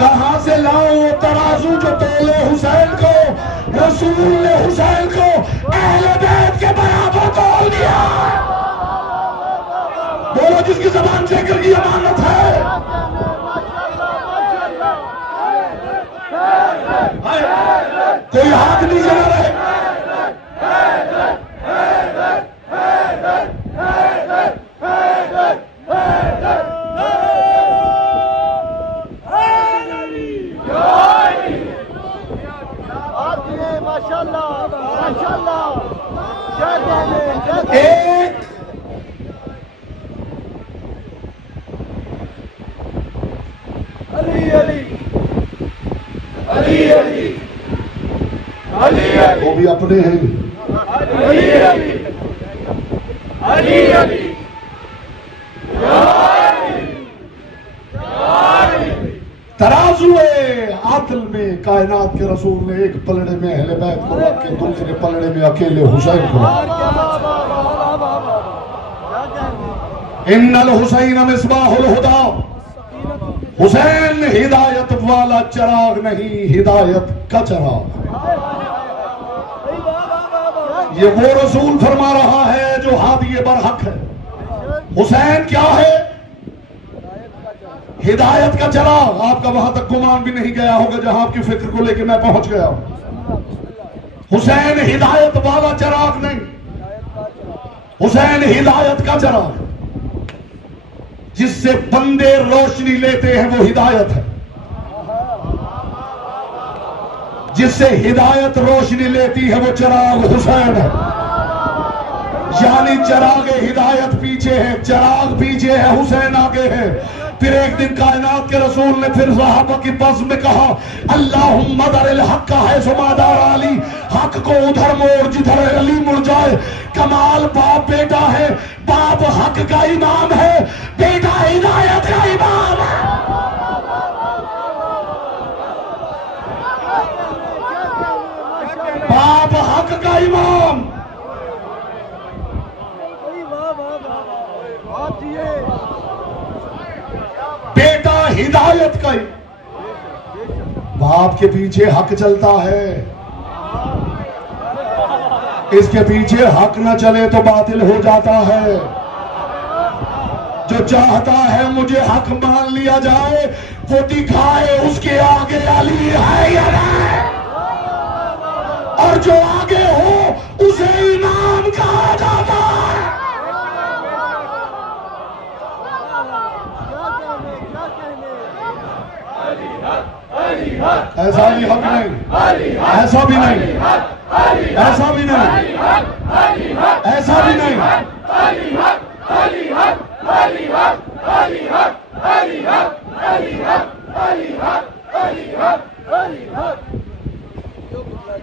कहां से लाओ वो तराजू जो तोले हुसैन को? रसूल ने हुसैन को अहले बैत के बराबर तोल दिया। बोलो जिसकी जबान जिक्र की अमानत है। कोई हाथ नहीं जला रहे। एक अली अली अली अली अली अली वो भी अपने हैं। अली अली अली अली तराजू आदिल में कायनात के रसूल ने एक पलड़े में अहले बैत को रख के दूसरे पलड़े में अकेले हुसैन को रखा। इन्नल हुसैन मिस्बाहुल हुदा। हुसैन हिदायत वाला चिराग नहीं, हिदायत का चिराग। ये वो रसूल फरमा रहा है जो हादी बरहक है। हुसैन क्या है? हिदायत का चिराग। आपका वहां तक गुमान भी नहीं गया होगा जहां आपकी फिक्र को लेकर मैं पहुंच गया हूं। हुसैन हिदायत वाला चिराग नहीं, हुसैन हिदायत का चिराग। जिससे बंदे रोशनी लेते हैं वो हिदायत है। जिससे हिदायत रोशनी लेती है वो चिराग हुसैन है। यानी चिराग हिदायत पीछे है, चिराग पीछे है, हुसैन आगे है। फिर एक दिन कायनात के रसूल ने फिर सहाबा की बज़ में कहा, अल्लाहुम्मा दरिल हक़ है सुमादार अली। हक को उधर मोड़ जिधर अली मुड़ जाए। कमाल बाप बेटा है, बाप हक का इमाम है, बेटा हिदायत का इमाम है। बाप हक का इमाम, बेटा हिदायत का। बाप के पीछे हक चलता है, इसके पीछे हक न चले तो बातिल हो जाता है। जो चाहता है मुझे हक मान लिया जाए वो दिखाए उसके आगे अली है या नहीं। और जो आगे हो उसे इमाम कहा जाता है। ऐसा भी हक नहीं, ऐसा भी नहीं, ऐसा भी नहीं, ऐसा भी नहीं।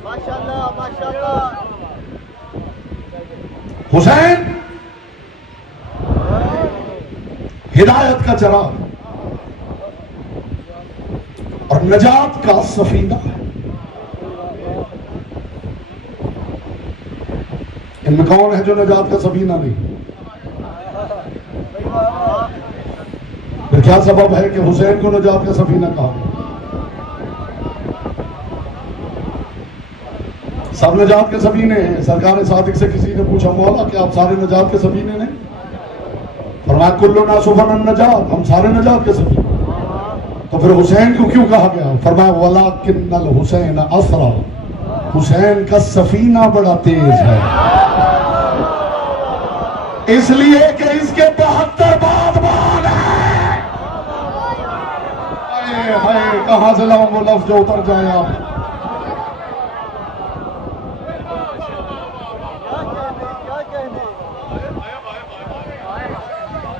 माशाल्लाह माशाल्लाह। हुसैन हिदायत का चिराग और नजात का सफीना है। इनमें कौन है जो नजात का सफीना नहीं? फिर क्या सबब है कि हुसैन को नजात का सफीना कहा? सब नजात के सफीने हैं। सरकार सादिक से किसी ने पूछा, मौला कि आप सारे नजात के सफीने नहीं? फरमाया कुल्लु नासुफन नजात, हम सारे नजात के सफीने। तो फिर हुसैन को क्यों कहा गया? फरमाया वलाकिन्नल हुसैन असरा, हुसैन का सफीना बड़ा तेज है, इसलिए कि इसके 72 बादबान है। हाय कहां से लाऊं वो लफ्ज जो उतर जाए आप।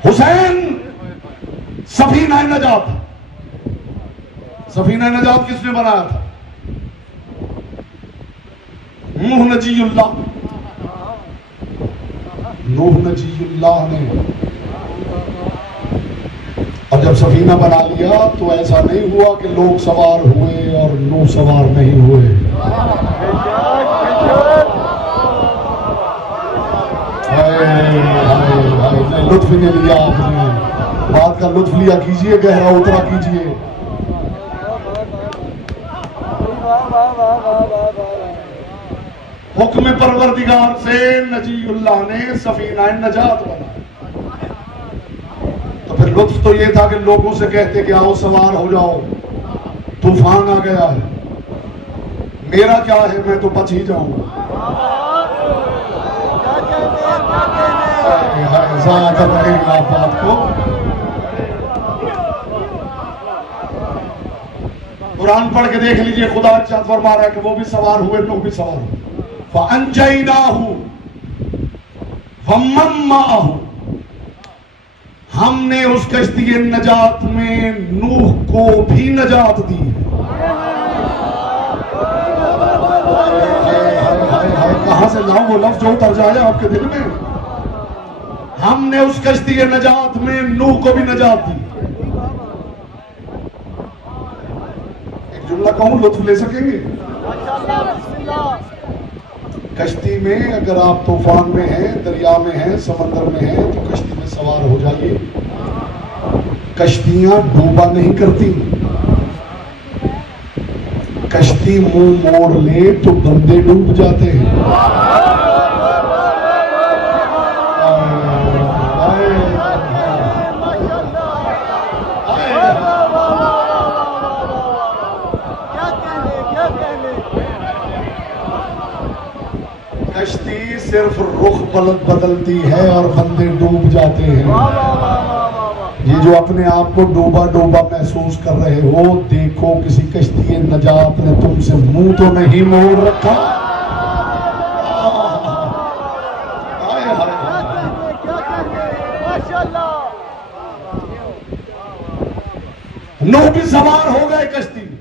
हुसैन सफीना नजात, सफीना नजात किसने बनाया था? नूह नजीउल्लाह ने। और जब सफीना बना लिया तो ऐसा नहीं हुआ कि लोग सवार हुए और नूह सवार नहीं हुए। लुत्फ ने लिया, आपने बात का लुत्फ लिया, कीजिए, गहरा उतरा कीजिए। हुक्म परवरदिगार से नजीउल्लाह ने सफीना नजात बनाया। तो फिर लुत्फ तो ये था कि लोगों से कहते कि आओ सवार हो जाओ, तूफान आ गया है, मेरा क्या है, मैं तो बच ही जाऊंगा। बात को कुरान पढ़ के देख लीजिए, खुदा इरशाद फरमा रहा है कि वो भी सवार हुए, लोग भी सवार हुए। फअंजयनाहु वमन माअहु, हमने उस कश्ती नजात में नूह को भी नजात दी। कहां से लाऊं वो लफ्ज जो उतर जाए आपके दिल में। हमने उस कश्ती नजात में नूह को भी नजात दी। एक जुमला कहूं, लुत्फ ले सकेंगे? कश्ती में अगर आप तूफान में हैं, दरिया में हैं, समंदर में हैं, तो कश्ती में सवार हो जाइए। कश्तियां डूबा नहीं करती। कश्ती मुंह मोड़ ले तो बंदे डूब जाते हैं। कश्ती सिर्फ रुख बदलती है और बंदे डूब जाते हैं। ये जो अपने आप को डूबा डूबा महसूस कर रहे हो, देखो किसी कश्ती नजात ने तुमसे मुंह तो नहीं मोड़ रखा। नूह भी सवार हो गए कश्ती में,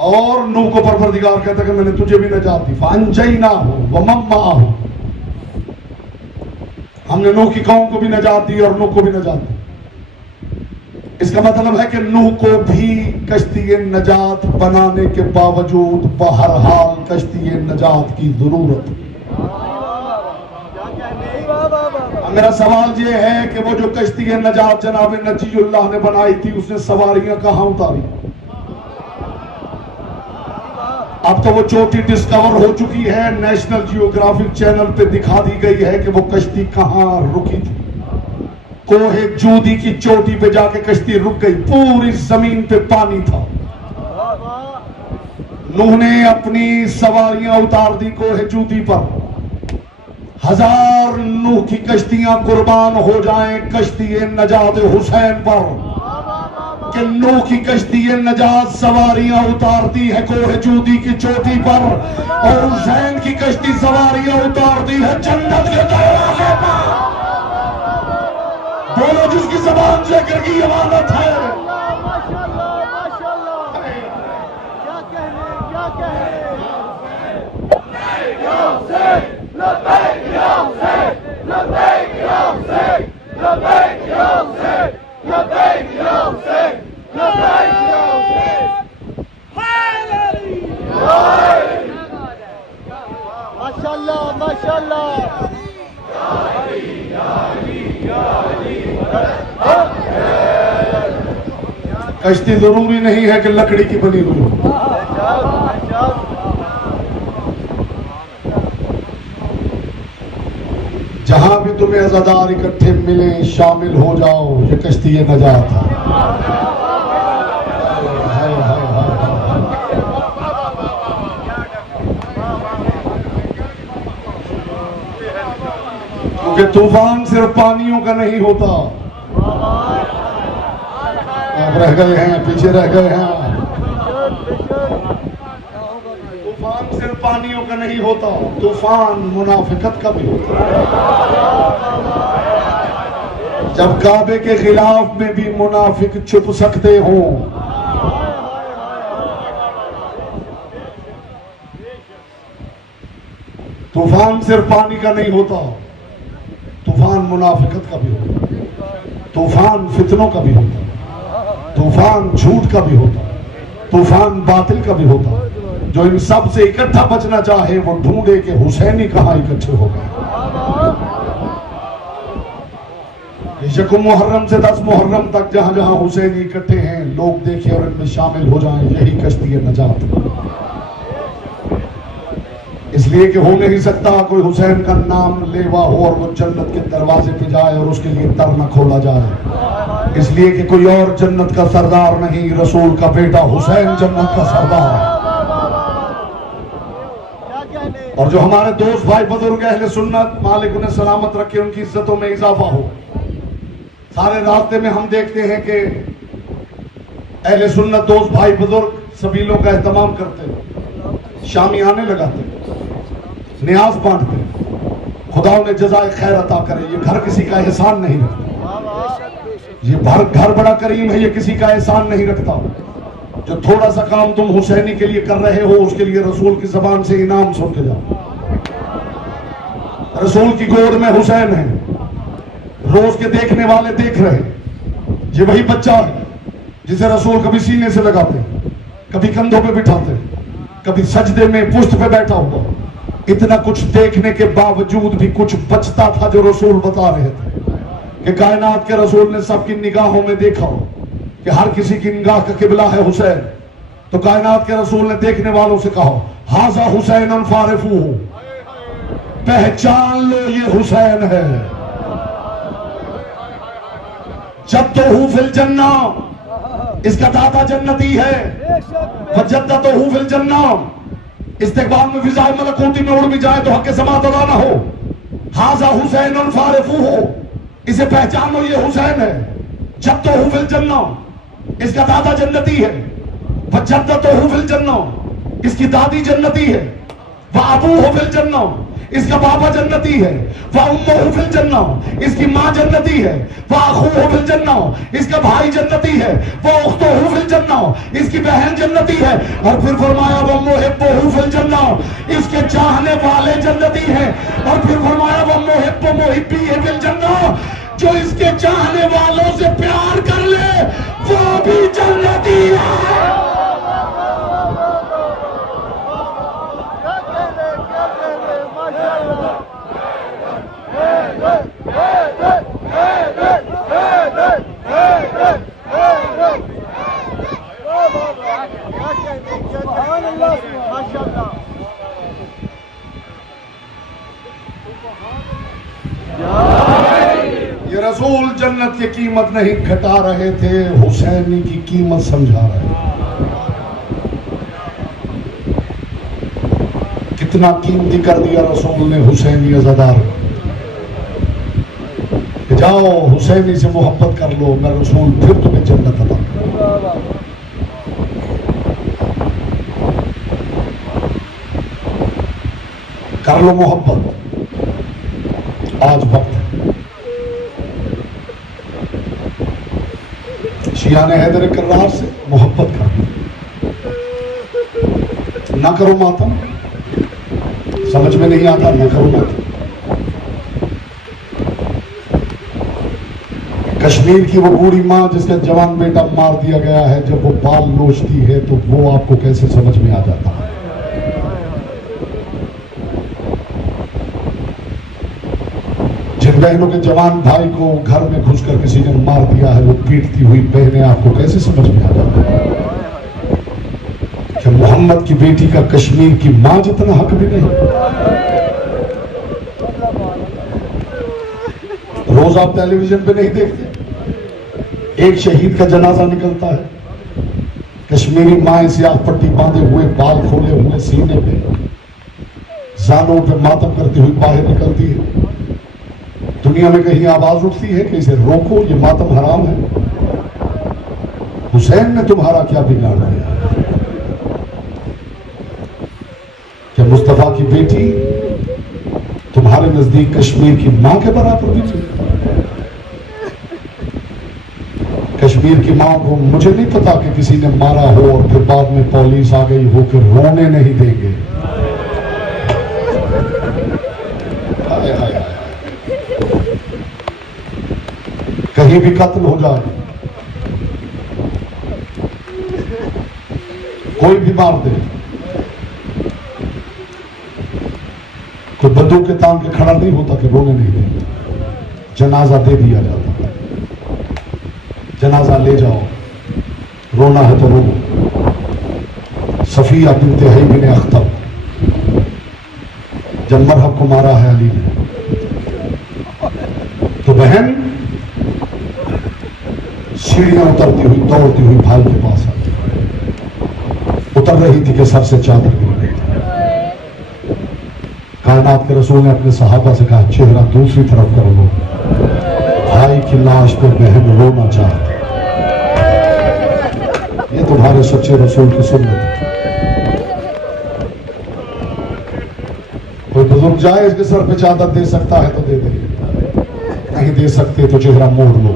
और नूह को परवरदिगार कहता कि मैंने तुझे भी नजात दी। फअंजयनाहु वमन माअहु, हमने नूह की कौम को भी नजात दी और नूह को भी नजात दी। इसका मतलब है कि नूह को भी कश्ती नजात बनाने के बावजूद बहरहाल कश्ती नजात की जरूरत। मेरा सवाल ये है कि वो जो कश्ती नजात जनाब नजीउल्लाह ने बनाई थी, उसने सवारियां कहां उतारी? अब तो वो चोटी डिस्कवर हो चुकी है, नेशनल जियोग्राफिक चैनल पे दिखा दी गई है कि वो कश्ती कहां रुकी थी। कोहे जूदी की चोटी पे जाके कश्ती रुक गई, पूरी जमीन पे पानी था। नूह ने अपनी सवारियां उतार दी कोहे जूदी पर। 1000 नूह की कश्तियां कुर्बान हो जाएं कश्ती नजात हुसैन पर, कि नूह की कश्ती नजात सवारियां उतारती है कोहे जूदी की चोटी पर, और हुसैन की कश्ती सवारियां उतारती है जन्नत के दरवाजे पर। बोलो जिसकी जबान जिक्र की इबादत है। माशाल्लाह माशाल्लाह। कश्ती जरूरी नहीं है कि लकड़ी की बनी हुई हो। जहां भी तुम्हें अज़ादार इकट्ठे मिले, शामिल हो जाओ, ये कश्ती नजात है। क्योंकि तूफान सिर्फ पानियों का नहीं होता। आप रह गए हैं, पीछे रह गए हैं। तूफान सिर्फ पानियों का नहीं होता, तूफान मुनाफिकत का भी होता। जब काबे के खिलाफ में भी मुनाफिक छुप सकते हो, तूफान सिर्फ पानी का नहीं होता, तूफान मुनाफिकत का भी होता, तूफान फितनों का भी होता, तूफान झूठ का भी होता, तूफान बातिल का भी होता। जो इन सब से इकट्ठा बचना चाहे वो ढूंढे कि हुसैनी कहां इकट्ठे हो गए। यकम मुहर्रम से 10 मुहर्रम तक जहां जहां हुसैनी इकट्ठे हैं, लोग देखें और इनमें शामिल हो जाएं। यही कश्ती है नजात। इसलिए कि हो नहीं सकता कोई हुसैन का नाम लेवा हो और वो जन्नत के दरवाजे पे जाए और उसके लिए दर न खोला जाए। इसलिए कि कोई और जन्नत का सरदार नहीं, रसूल का बेटा हुसैन जन्नत का सरदार है। और जो हमारे दोस्त भाई बुजुर्ग अहले सुन्नत, मालिक उन्हें सलामत रखे, उनकी इज्जतों में इजाफा हो। सारे रास्ते में हम देखते हैं कि अहले सुन्नत दोस्त भाई बुजुर्ग सभी लोग का एहतमाम करते हैं, शामियाने लगाते, नियाज बांटते। खुदा उन्हें जज़ाए खैर अता करे। ये घर किसी का एहसान नहीं रखता, ये घर बड़ा करीम है, ये किसी का एहसान नहीं रखता। जो थोड़ा सा काम तुम हुसैनी के लिए कर रहे हो, उसके लिए रसूल की जबान से इनाम सुन के जाओ। रसूल की गोद में हुसैन है, रोज के देखने वाले देख रहे हैं। ये वही बच्चा है जिसे रसूल कभी सीने से लगाते, कभी कंधों पे बिठाते, कभी सजदे में पुष्ट पे बैठा हुआ। इतना कुछ देखने के बावजूद भी कुछ बचता था जो रसूल बता रहे थे कि कायनात के रसूल ने सबकी निगाहों में देखा कि हर किसी की निगाह का किबला है हुसैन। तो कायनात के रसूल ने देखने वालों से कहा, हाजा हुसैन फारिफू, पहचान लो ये हुसैन है। जब तो हूँ फिल जन्ना, इसका दादा जन्नती है। वजद्दा तो हूँ फिल जन्ना, इस्तिकबाल में फिजाए मलकूती में उड़ भी जाए तो हक समात अदा ना हो। हाजा हुसैन फारिफू हो, इसे पहचान लो ये हुसैन है। जब तो हूँ फिल जन्ना, इसका दादा जन्नती है। वजद्दा तो हूँ फिल जन्ना, इसकी दादी जन्नती है। वह अबू हो फिल जन्ना, इसका बाबा जन्नती है। वह उम्मो हो फिल जन्ना, इसकी माँ जन्नती है। वह अखू हो फिल जन्ना, इसका भाई जन्नती है। वह उख्तो हो फिल जन्ना, इसकी बहन जन्नती है। और फिर फरमाया वह मुहिब्बो हो फिल जन्ना, इसके चाहने वाले जन्नती हैं। और फिर फरमाया वह मुहिब्बो मुहिब्बी है फिल जन्ना, जो इसके चाहने वालों से प्यार कर ले वो भी जन्नती है। ये रसूल जन्नत की कीमत नहीं घटा रहे थे, हुसैनी की कीमत समझा रहे। कितना कीमती कर दिया रसूल ने हुसैनी अज़ादार को। जाओ हुसैनी से मोहब्बत कर लो, मैं रसूल फिर तुम्हें जन्नत अता करूंगा। कर लो मोहब्बत, आज वक्त है। शियाने हैदर कर्रार से मोहब्बत करो, ना करो मातम। समझ में नहीं आता, ना करो मातम। कश्मीर की वो बूढ़ी माँ जिसका जवान बेटा मार दिया गया है, जब वो बाल नोचती है तो वो आपको कैसे समझ में आ जाता है। जिन बहनों के जवान भाई को घर में घुसकर किसी ने मार दिया है, वो पीटती हुई बहनें आपको कैसे समझ में आ जाता है कि मोहम्मद की बेटी का कश्मीर की मां जितना हक भी नहीं। रोज आप टेलीविजन पे नहीं देखते, एक शहीद का जनाजा निकलता है, कश्मीरी मां सियाह पट्टी बांधे हुए, बाल खोले हुए सीने पे, जानों पे मातम करती हुई बाहर निकलती है। दुनिया में कहीं आवाज उठती है कि इसे रोको, ये मातम हराम है। हुसैन ने तुम्हारा क्या बिगाड़ दिया? क्या मुस्तफा की बेटी तुम्हारे नजदीक कश्मीर की मां के बराबर भी नहीं? कश्मीर की माँ को मुझे नहीं पता कि किसी ने मारा हो और फिर बाद में पुलिस आ गई हो कि रोने नहीं देंगे। हाय हाय हाय, कहीं भी कत्ल हो जाए, कोई भी मार दे, कोई बंदूक के तान के खड़ा नहीं होता कि रोने नहीं देंगे। जनाजा दे दिया जाता, जनाजा ले जाओ, रोना है तो रो। सफिया बिनते हई बिन अख्तर, जब मरहब को मारा है अली ने, तो बहन सीढ़ियां उतरती हुई दौड़ती हुई भाई के पास आई, उतर रही थी कि सर से चादर गिर गई थी। कायनात के रसूल ने अपने सहाबा से कहा, चेहरा दूसरी तरफ कर लो, भाई की लाश पे बहन रोना चाहती। ये तुम्हारे सच्चे रसूल की सुन्नत है। कोई बुजुर्ग जाए इसके सर पे चादर दे सकता है तो दे दे, नहीं दे सकते तो चेहरा मोड़ लो।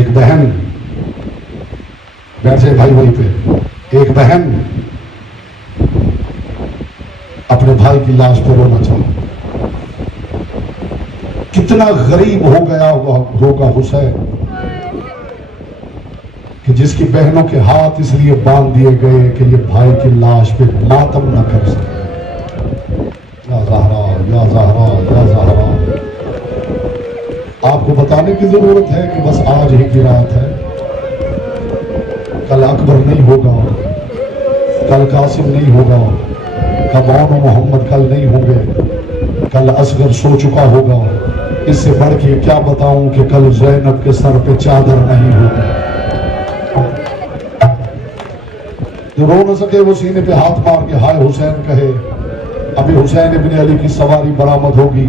एक बहन बैठ जाए भाई वहीं पे, एक बहन अपने भाई की लाश पर रोना चाहे। कितना गरीब हो गया होगा हुसैन कि जिसकी बहनों के हाथ इसलिए बांध दिए गए कि ये भाई की लाश पे मातम न कर सके। या ज़हरा, या ज़हरा, या ज़हरा। आपको बताने की जरूरत है कि बस आज ही की रात है, कल अकबर नहीं होगा, कल कासिम नहीं होगा, कल मौन मोहम्मद कल नहीं होंगे, कल असगर सो चुका होगा। इससे बढ़ के क्या बताऊं कि कल ज़ैनब के सर पे चादर नहीं होगी। जो रो न सके वो सीने पे हाथ मार के हाय हुसैन कहे। अभी हुसैन इब्न अली की सवारी बरामद होगी,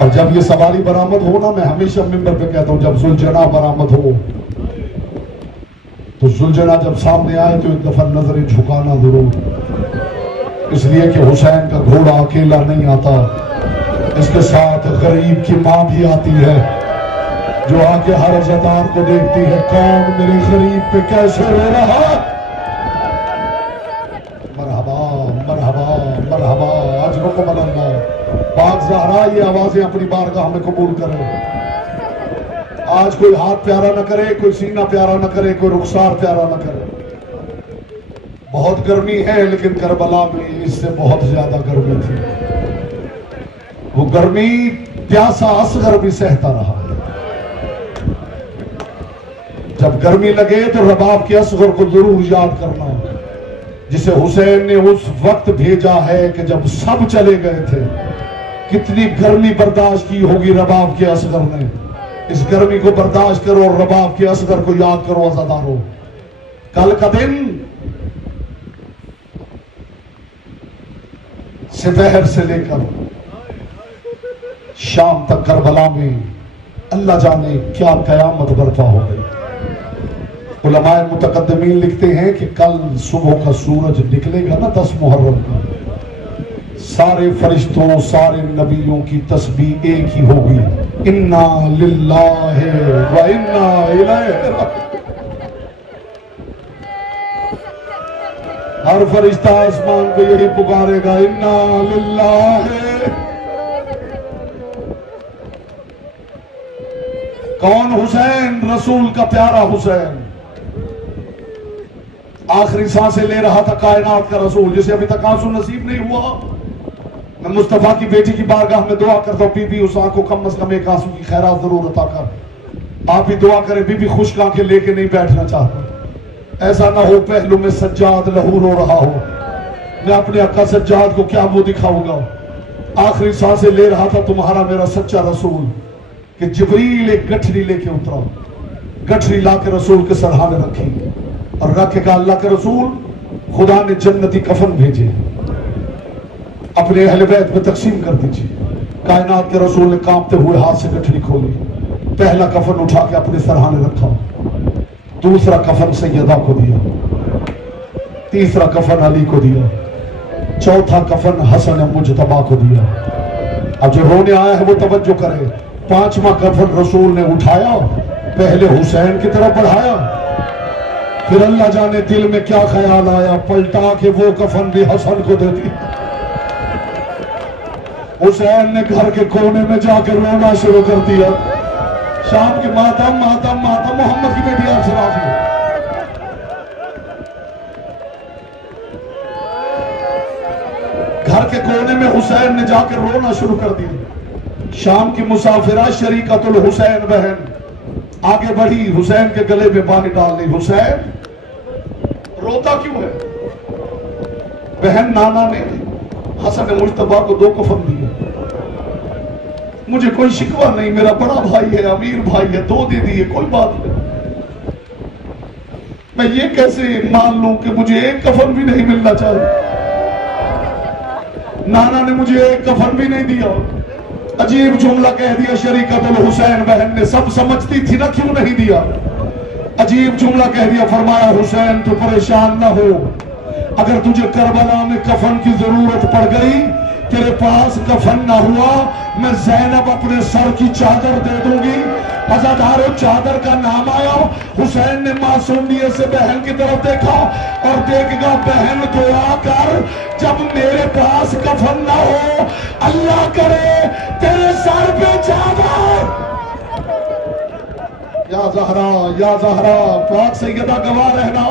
और जब ये सवारी बरामद हो ना, मैं हमेशा मिंबर पे कहता हूं, जब जुलजना बरामद हो तो जुलजना जब सामने आए तो एक दफा नजरें झुकाना जरूर, इसलिए कि हुसैन का घोड़ा अकेला नहीं आता, इसके साथ गरीब की मां भी आती है, जो आके हर अज़ादार को देखती है, कौन मेरे गरीब पे कैसे रो रहा। मरहबा मरहबा मरहबा, अजरों को मरहबा। पाक ज़हरा ये आवाजें अपनी बारगाह में कबूल करे। आज कोई हाथ प्यारा न करे, कोई सीना प्यारा न करे, कोई रुखसार प्यारा न करे। बहुत गर्मी है, लेकिन करबला में इससे बहुत ज्यादा गर्मी थी। वो गर्मी प्यासा असगर भी सहता रहा। जब गर्मी लगे तो रबाब के असगर को जरूर याद करना, जिसे हुसैन ने उस वक्त भेजा है कि जब सब चले गए थे। कितनी गर्मी बर्दाश्त की होगी रबाब के असगर ने। इस गर्मी को बर्दाश्त करो और रबाब के असगर को याद करो अज़ादारो। कल का दिन सुबह से लेकर शाम तक करबला में अल्लाह जाने क्या कयामत बर्पा हो गई। उलमाए मुतकद्दमीन लिखते हैं कि कल सुबह का सूरज निकलेगा ना 10 मुहर्रम का, सारे फरिश्तों सारे नबियों की तस्बीह एक ही होगी, इन्ना लिल्लाहि व इन्ना इलैहि राजिऊन। हर फरिश्ता आसमान को यही पुकारेगा, इन्ना लिल्लाहि। कौन? हुसैन, रसूल का प्यारा हुसैन। आखिरी सांसें ले रहा था कायनात का रसूल, जिसे अभी तक आंसू नसीब नहीं हुआ। मैं मुस्तफा की बेटी की बारगाह में दुआ करता हूँ, बीबी उस आंख को कम अज कम एक आंसू की खैरात जरूर अता कर। आप भी दुआ करें, बीबी खुश्क आंखें लेके नहीं बैठना चाहता। ऐसा ना हो पहलू में सज्जाद लहू रो रहा हो, मैं अपने अक्का सज्जाद को क्या वो दिखाऊंगा। आखिरी सांसें ले रहा था तुम्हारा मेरा सच्चा रसूल कि जिब्रील एक गठरी लेके उतरा, गठरी लाके रसूल के सरहाने रखी और रख के कहा, अल्लाह के रसूल, खुदा ने जन्नती कफन भेजे, अपने अहले बैत में तकसीम कर दीजिए। कायनात के रसूल ने कांपते हुए हाथ से गठरी खोली, पहला कफन उठा के अपने सरहाने रखा, दूसरा कफन सैयदा को दिया, तीसरा कफन अली को दिया, चौथा कफन हसन मुजतबा को दिया। अब जो रोने आया है वो तवज्जो करे, पांचवा कफन रसूल ने उठाया पहले हुसैन की तरफ बढ़ाया, फिर अल्लाह जाने दिल में क्या ख्याल आया, पलटा के वो कफन भी हसन को दे दी। हुसैन ने घर के कोने में जाकर रोना शुरू कर दिया। शाम के मातम मातम मातम, मोहम्मद की बेटी आप सुना। घर के कोने में हुसैन ने जाकर रोना शुरू कर दिया। शाम की मुसाफिरा शरीकतुल हुसैन बहन आगे बढ़ी, हुसैन के गले में पानी डाल दी। हुसैन रोता क्यों है? बहन नाना ने हसन मुश्तबा को 2 कफन दिए। मुझे कोई शिकवा नहीं, मेरा बड़ा भाई है, अमीर भाई है, 2 दे दिए, कोई बात नहीं। मैं ये कैसे मान लूं कि मुझे 1 कफन भी नहीं मिलना चाहिए? नाना ने मुझे 1 कफन भी नहीं दिया। अजीब जुमला कह दिया शरीकतुल हुसैन बहन ने। सब समझती थी ना क्यों नहीं दिया। अजीब जुमला कह दिया। फरमाया हुसैन तू परेशान ना हो, अगर तुझे करबला में कफन की जरूरत पड़ गई, तेरे पास कफन ना हुआ, मैं ज़ैनब अपने सर की चादर दे दूंगी। हज़ारों चादर का नाम आया। हुसैन ने मासूमियत से बहन की तरफ देखा और देखेगा बहन दुआ कर, जब मेरे पास कफन ना हो, अल्लाह करे तेरे सर पे चादर। या ज़हरा पाक सैयदा गवाह रहना,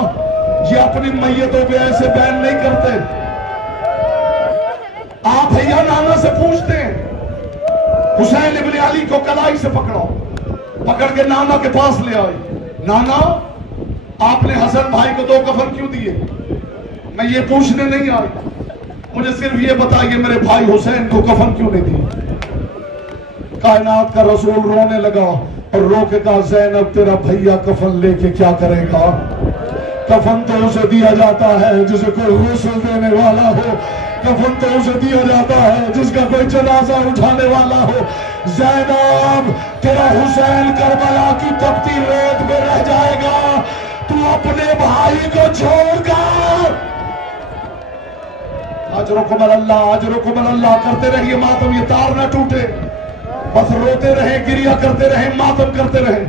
ये अपनी मैयतों पे ऐसे बैन नहीं करते। आप भैया नाना से पूछते हैं। हुसैन इब्ने अली को कलाई से पकड़ो, पकड़ के नाना के पास ले आए। नाना आपने हसन भाई को 2 कफन क्यों दिए? मैं ये पूछने नहीं आई, मुझे सिर्फ ये बताइए मेरे भाई हुसैन को कफन क्यों नहीं दिए? कायनात का रसूल रोने लगा और रो के कहा ज़ैनब तेरा भैया कफन लेके क्या करेगा? कफन तो उसे दिया जाता है जिसे कोई गुस्ल देने वाला हो, कफन तो उसे दिया जाता है जिसका कोई जनाजा उठाने वाला हो। ज़ैनब तेरा हुसैन करबला की तपती रेत में रह जाएगा, तू अपने भाई को छोड़कर। अजरुकुम अल्लाह करते रहिए मातम, ये तार ना टूटे, बस रोते रहे, गिरिया करते रहे, मातम करते रहे।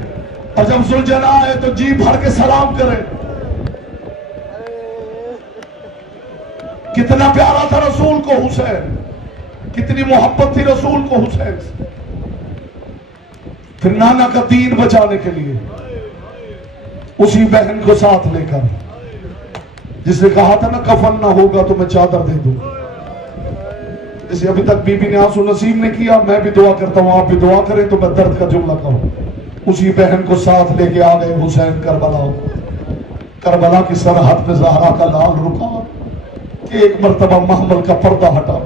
और जब सुलझना आए तो जी भर के सलाम करें। कितना प्यारा था रसूल को हुसैन, कितनी मोहब्बत थी रसूल को हुसैन से। फिर नाना का दीन बचाने के लिए उसी बहन को साथ लेकर, जिसने कहा था ना कफन ना होगा तो मैं चादर दे दूं, जैसे अभी तक बीबी ने आंसू नसीब ने किया, मैं भी दुआ करता हूं, आप भी दुआ करें तो मैं दर्द का जुमला कहूं। उसी बहन को साथ लेके आ गए हुसैन करबला की सरहद पे ज़हरा का लाल रुका। एक मर्तबा महमल का पर्दा हटा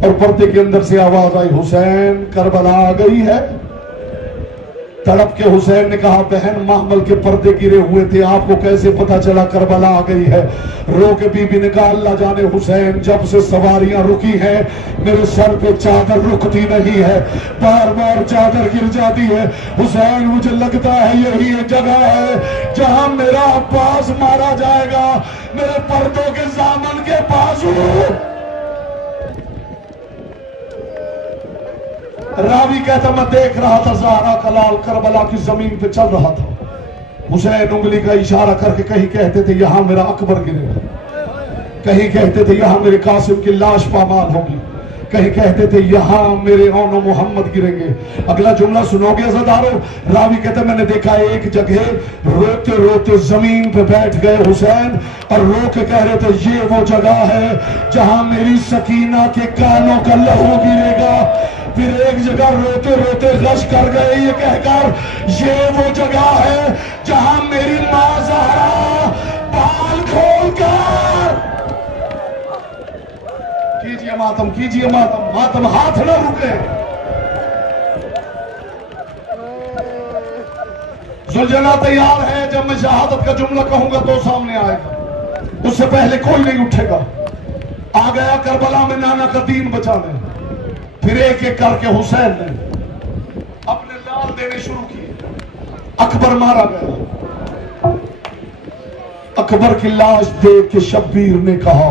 और पर्दे के अंदर से आवाज आई हुसैन करबला आ गई है। तड़प के हुसैन ने कहा बहन महमल के पर्दे गिरे हुए थे, आपको कैसे पता चला करबला आ गई है? रो के बीबी ने कहा अल्लाह जाने हुसैन जब से सवारियां रुकी हैं मेरे सर पे चादर रुकती नहीं है, बार बार चादर गिर जाती है। हुसैन मुझे लगता है यही जगह है जहां मेरा अब्बास मारा जाएगा, मेरे पर्दों के दामन के बाजू। रावी कहता मैं देख रहा था ज़हरा का लाल करबला की जमीन पे चल रहा था। हुसैन उंगली का इशारा करके कहीं कहते थे यहां मेरा अकबर गिरेगा, कहीं कहते थे यहां मेरे कासिम की लाश पामाल होगी, कहीं कहते थे यहां मेरे औनो मोहम्मद गिरेंगे। अगला जुमला सुनोगे अज़ादारों? रावी कहते मैंने देखा एक जगह रोते रोते जमीन पे बैठ गए हुसैन और रो के कह रहे थे ये वो जगह है जहां मेरी सकीना के कानों का लहू गिरेगा। फिर एक जगह रोते रोते गश कर गए ये कहकर ये वो जगह है जहां मेरी मां ज़हरा बाल खोलकर। कीजिए मातम, मातम हाथ न रुके। सुलझना तैयार है, जब मैं शहादत का जुमला कहूंगा तो सामने आएगा, उससे पहले कोई नहीं उठेगा। आ गया करबला में नाना का दीन बचाने। फिर एक एक करके हुसैन ने अपने लाल देने शुरू किए। अकबर मारा गया। अकबर की लाश देख के शब्बीर ने कहा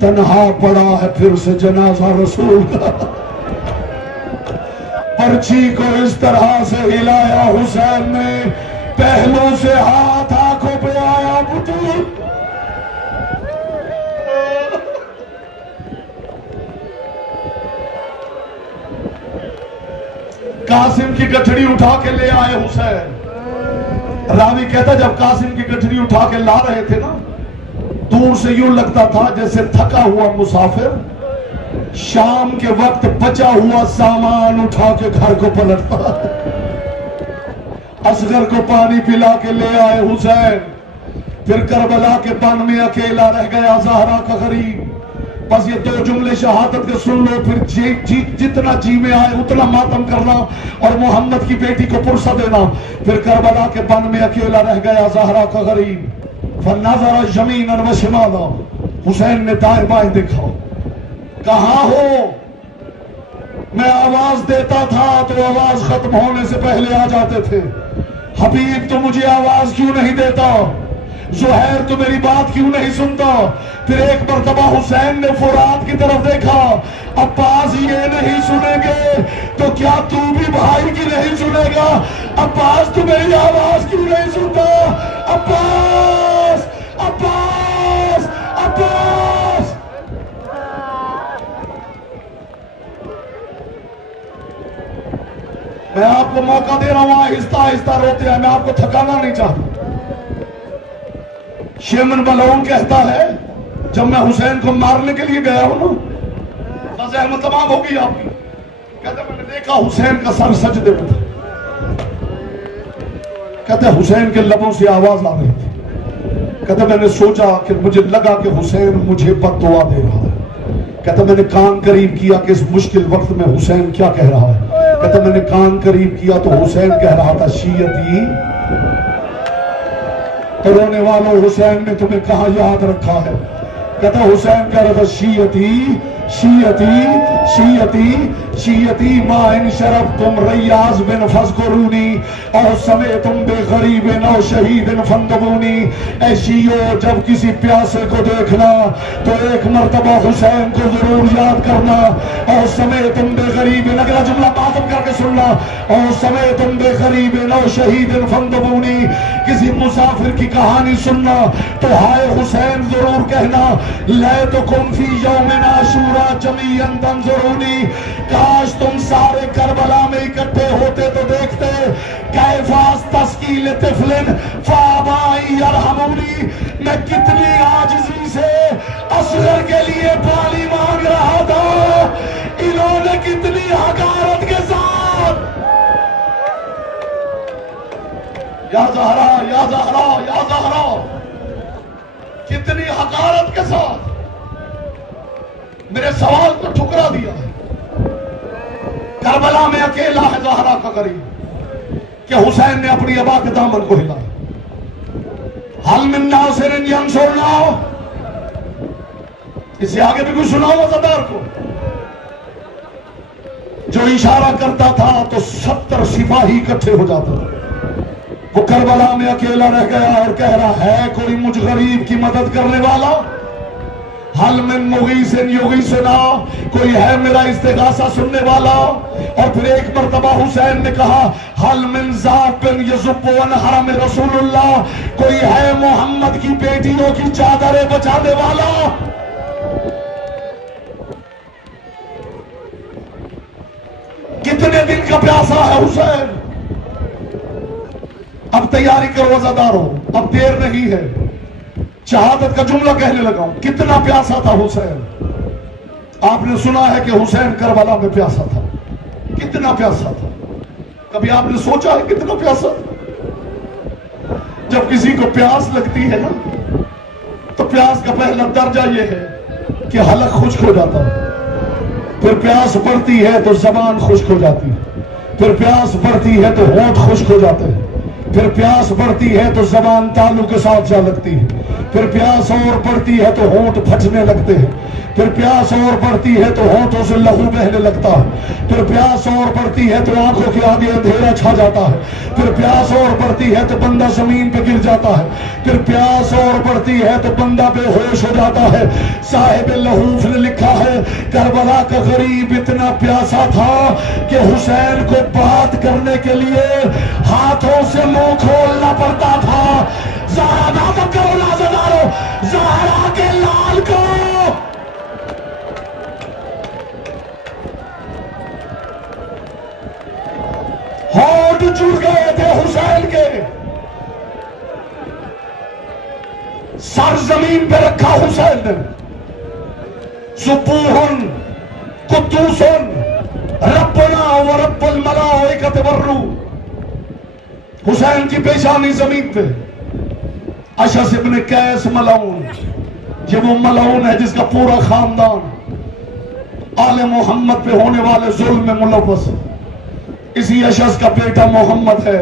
तन्हा पड़ा है फिर से जनाजा रसूल का। पर्ची को इस तरह से हिलाया हुसैन ने, पहलू से हाथ आंखों पे आया बुतूल। कासिम की गठड़ी उठा के ले आए हुसैन। रावी कहता जब कासिम की गठड़ी उठा के ला रहे थे ना, दूर से यूं लगता था जैसे थका हुआ मुसाफिर शाम के वक्त बचा हुआ सामान उठा के घर को पलटता। असगर को पानी पिला के ले आए हुसैन। फिर करबला के बन में अकेला रह गया ज़हरा का गरीब। बस ये 2 जुमले शहादत के सुन लो, फिर जितना जी में आए उतना मातम करना और मोहम्मद की बेटी को पुरसा देना। फिर करबला के बन में अकेला रह गया ज़हरा का गरीब। फन्नाज़रा ज़मीनन व शिमाला, हुसैन ने दाएं बाएं देखा। कहां हो? मैं आवाज देता था तो आवाज खत्म होने से पहले आ जाते थे। हबीब तो मुझे आवाज क्यों नहीं देता? ज़ुहैर तो मेरी बात क्यों नहीं सुनता? फिर एक मर्तबा हुसैन ने फुरात की तरफ देखा। अब्बास ये नहीं सुनेंगे तो क्या तू भी भाई की नहीं सुनेगा? अब्बास तू मेरी आवाज क्यों नहीं सुनता? अब्बास, अब्बास, अब्बास। मैं आपको मौका दे रहा हूं, आहिस्ता आहिस्ता रोते हैं, मैं आपको थकाना नहीं चाहता। शेमन बलौन कहता है जब मैं हुसैन को मारने के लिए गया हूं ना, बस अहमद तमाम होगी आपकी। कहते मैंने देखा हुसैन का सर सजदे में था। कहते हुसैन के लबों से आवाज आ रही थी। कहते मैंने सोचा कि मुझे लगा कि हुसैन मुझे बद्दुआ दे रहा है। कहते मैंने कान करीब किया कि इस मुश्किल वक्त में हुसैन क्या कह रहा है। कहते मैंने कान करीब किया तो हुसैन कह रहा था शीयती। तो रोने वालों, हुसैन ने तुम्हें कहां याद रखा है? कहता हुसैन कह रहा था शीयती शीयती शीयती शीयती मा इन शरफ तुम रयाज बिन फज़कुरूनी और समय तुम बेगरीब नौ शहीद फंदबूनी। ऐ शीयो जब किसी प्यासे को देखना तो एक मर्तबा हुसैन को जरूर याद करना। और समय तुम बेगरीब, अगला जुमला मातम करके सुनना। और समय तुम बेगरीब नौ शहीद फंदबूनी। किसी मुसाफिर की कहानी सुनना तो हाय हुसैन जरूर कहना। लै तो कुम फी यौमिन आशूरा जमीअन तंजुरूनी। काश तुम सारे करबला में इकट्ठे होते तो देखते। कैफास तस्कील तिफलिन फाबाई यरहमूनी। मैं कितनी आजिज़ी से असगर के लिए पानी मांग रहा था, इन्होंने कितनी हकारत के साथ या ज़हरा या ज़हरा या ज़हरा, कितनी हकारत के साथ मेरे सवाल को ठुकरा दिया है। करबला में अकेला है ज़हरा का गरीब कि हुसैन ने अपनी अबा के दामन को हिलाया। हल मिन नासिरिन यंसुरना, इससे आगे भी कुछ सुनाओ वज़ादार को। जो इशारा करता था तो 70 सिपाही इकट्ठे हो जाते थे। वो करबला में अकेला रह गया और कह रहा है कोई मुझ गरीब की मदद करने वाला? हल मिन मुगीसिन युगीसिना, कोई है मेरा इस्तिगासा सुनने वाला? और फिर एक मर्तबा हुसैन ने कहा हल मिन ज़ाबिन यज़ुब्बु अन हरम रसूलुल्लाह, कोई है मोहम्मद की बेटियों की चादरें बचाने वाला? कितने दिन का प्यासा है हुसैन? अब तैयारी करो वज़ादारों, अब देर नहीं है। शहादत का जुमला कहने लगा हूं। कितना प्यासा था हुसैन? आपने सुना है कि हुसैन करबला में प्यासा था। कितना प्यासा था? कभी आपने सोचा है कितना प्यासा था? जब किसी को प्यास लगती है ना तो प्यास का पहला दर्जा यह है कि हलक खुश्क हो जाता है। फिर प्यास बढ़ती है तो जबान खुश्क हो जाती है। फिर प्यास बढ़ती है तो होंठ खुश्क हो जाते हैं। फिर प्यास बढ़ती है तो जबान तालू के साथ जा लगती है। फिर प्यास और बढ़ती है तो होंठ फटने लगते हैं, फिर प्यास और बढ़ती है तो होंठों से लहू बहने लगता है, फिर प्यास और बढ़ती है तो आंखों के आगे अंधेरा छा जाता है, फिर प्यास और बढ़ती है तो बंदा जमीन पे गिर जाता है, फिर प्यास और बढ़ती है तो बंदा बेहोश हो जाता है। साहिब लहूफ ने लिखा है, करबला का गरीब इतना प्यासा था कि हुसैन को बात करने के लिए हाथों से मुंह खोलना पड़ता था। ज़हरा नाम करो नाज़दारो, ज़हरा के लाल को होंठ जुड़ गए थे हुसैन के। सर जमीन पे रखा हुसैन ने, सुबूहुन कुद्दूसुन रब्बना व रब्बुल मलाइकति वर्रू। हुसैन की पेशानी जमीन पे। अशस इब्न कैस मलाउन, ये वो मलाउन है जिसका पूरा खानदान आले मोहम्मद पे होने वाले जुल्म में मुलव्वस। इसी अशस का बेटा मोहम्मद है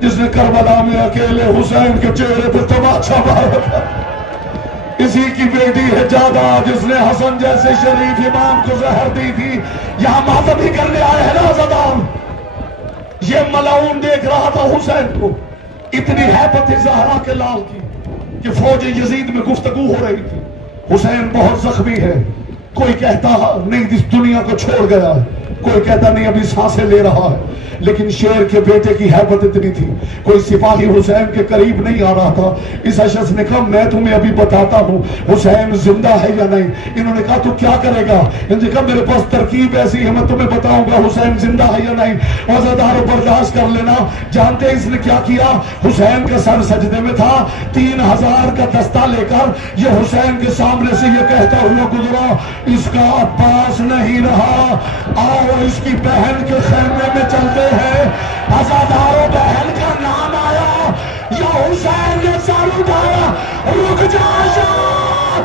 जिसने करबला में अकेले हुसैन के चेहरे पर तमाचा मारा था। इसी की बेटी है जादा जिसने हसन जैसे शरीफ इमाम को जहर दी थी। यहां मातम ही करने आए हैं ना ज़दान। ये मलाउन देख रहा था हुसैन को। इतनी हैबत थी ज़हरा के लाल की कि फौज यजीद में गुफ्तगू हो रही थी। हुसैन बहुत जख्मी है, कोई कहता नहीं इस दुनिया को छोड़ गया है, कोई कहता नहीं अभी सांसें ले रहा है, लेकिन शेर के बेटे की हैबत इतनी थी, कोई सिपाही हुसैन के करीब नहीं आ रहा था। इस अशस ने कहा मैं तुम्हें अभी बताता हूं हुसैन जिंदा है या नहीं। इन्होंने कहा तू क्या करेगा? इन्होंने कहा मेरे पास तरकीब ऐसी है, मैं तुम्हें बताऊंगा हुसैन जिंदा है या नहीं। औज़ादारों बर्दाश्त कर लेना। जानते इसने क्या किया? हुसैन का सर सजदे में था, 3000 का दस्ता लेकर ये हुसैन के सामने से ये कहता हुआ गुजरा, इसका अब्बास नहीं रहा, आओ इसकी बहन के खेमे में चलते हैं। आजादारों बहन का नाम आया या हुसैन ने सर उठाया, रुक जा शाह,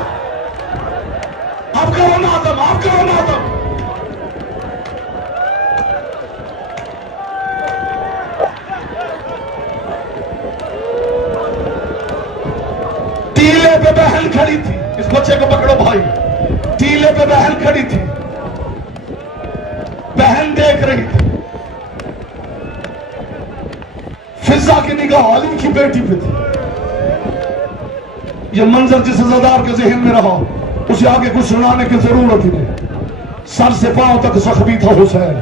अब करो मातम, अब करो मातम। टीले पे बहन खड़ी थी, इस बच्चे को पकड़ो भाई। टीले पे बहन खड़ी थी, बहन देख रही थी, फिजा की निगाह अली की बेटी पे थी। यह मंजर जिस ज़दार के ज़हन में रहा उसे आगे कुछ सुनाने की जरूरत ही नहीं। सर से पांव तक जख्मी था हुसैन,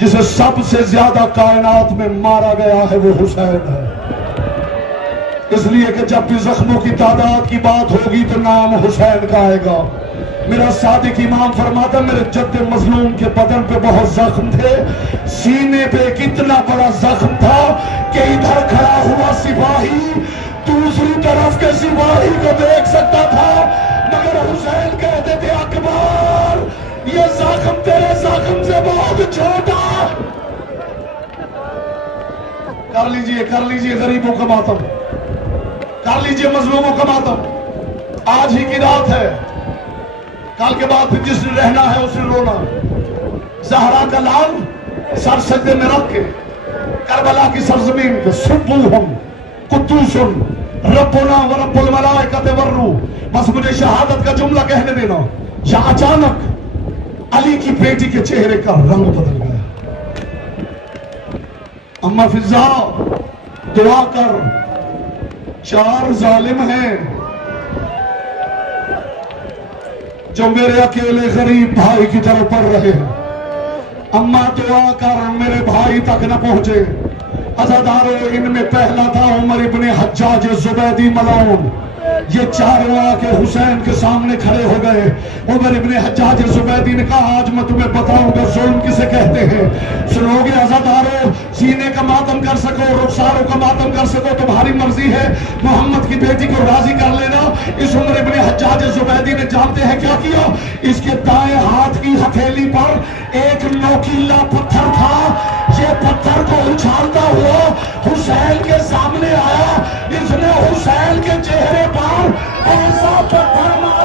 जिसे सबसे ज्यादा कायनात में मारा गया है वो हुसैन है। इसलिए कि जब भी जख्मों की तादाद की बात होगी तो नाम हुसैन का आएगा। मेरा सादिक इमाम फरमाता मेरे जद्दे मजलूम के बदन पे बहुत जख्म थे, सीने पे कितना बड़ा जख्म था कि इधर खड़ा हुआ सिपाही दूसरी तरफ के सिपाही को देख सकता था, मगर हुसैन कहते थे अकबर ये जख्म तेरे जख्म से बहुत छोटा। कर लीजिए गरीबों का मातम, कर लीजिए मजलूमों का मातम। आज ही की रात है, कल के बाद फिर जिसने रहना है उसने रोना। ज़हरा का लाल सर सजदे में रख के करबला की सरजमीन पे सुब्बूहुम कुद्दूसुन रब्बुना व रब्बुल मलाइकति वर्रू। बस मुझे शहादत का जुमला कहने देना। या अचानक अली की बेटी के चेहरे का रंग बदल गया। अम्मा फिजा दुआ कर, 4 जालिम हैं जो मेरे अकेले गरीब भाई की तरफ पड़ रहे हैं। अम्मा दुआ कर मेरे भाई तक न पहुंचे। अज़ादारों इनमें पहला था उमर इब्ने हज्जाज ज़ुबैदी मलाउन। ये चारों आके हुसैन के सामने खड़े हो गए। उमर इब्ने हज्जाज ज़ुबैदी ने कहा आज मैं तुम्हें बताऊंगा जुल्म किसे कहते हैं। सुनोगे अज़ादारों, सीने का मातम कर सको, रुखसारों का मातम कर सको, तुम्हारी मर्जी है। मोहम्मद की बेटी को राजी कर लेना। इस उमर इब्ने हज्जाज ज़ुबैदी ने जानते हैं क्या किया? इसके दाएं हाथ की हथेली पर एक नोकीला पत्थर था। ये पत्थर को उछालता हुआ हुसैन के सामने आया। इसने हुसैन के चेहरे पर ऐसा पत्थर मारा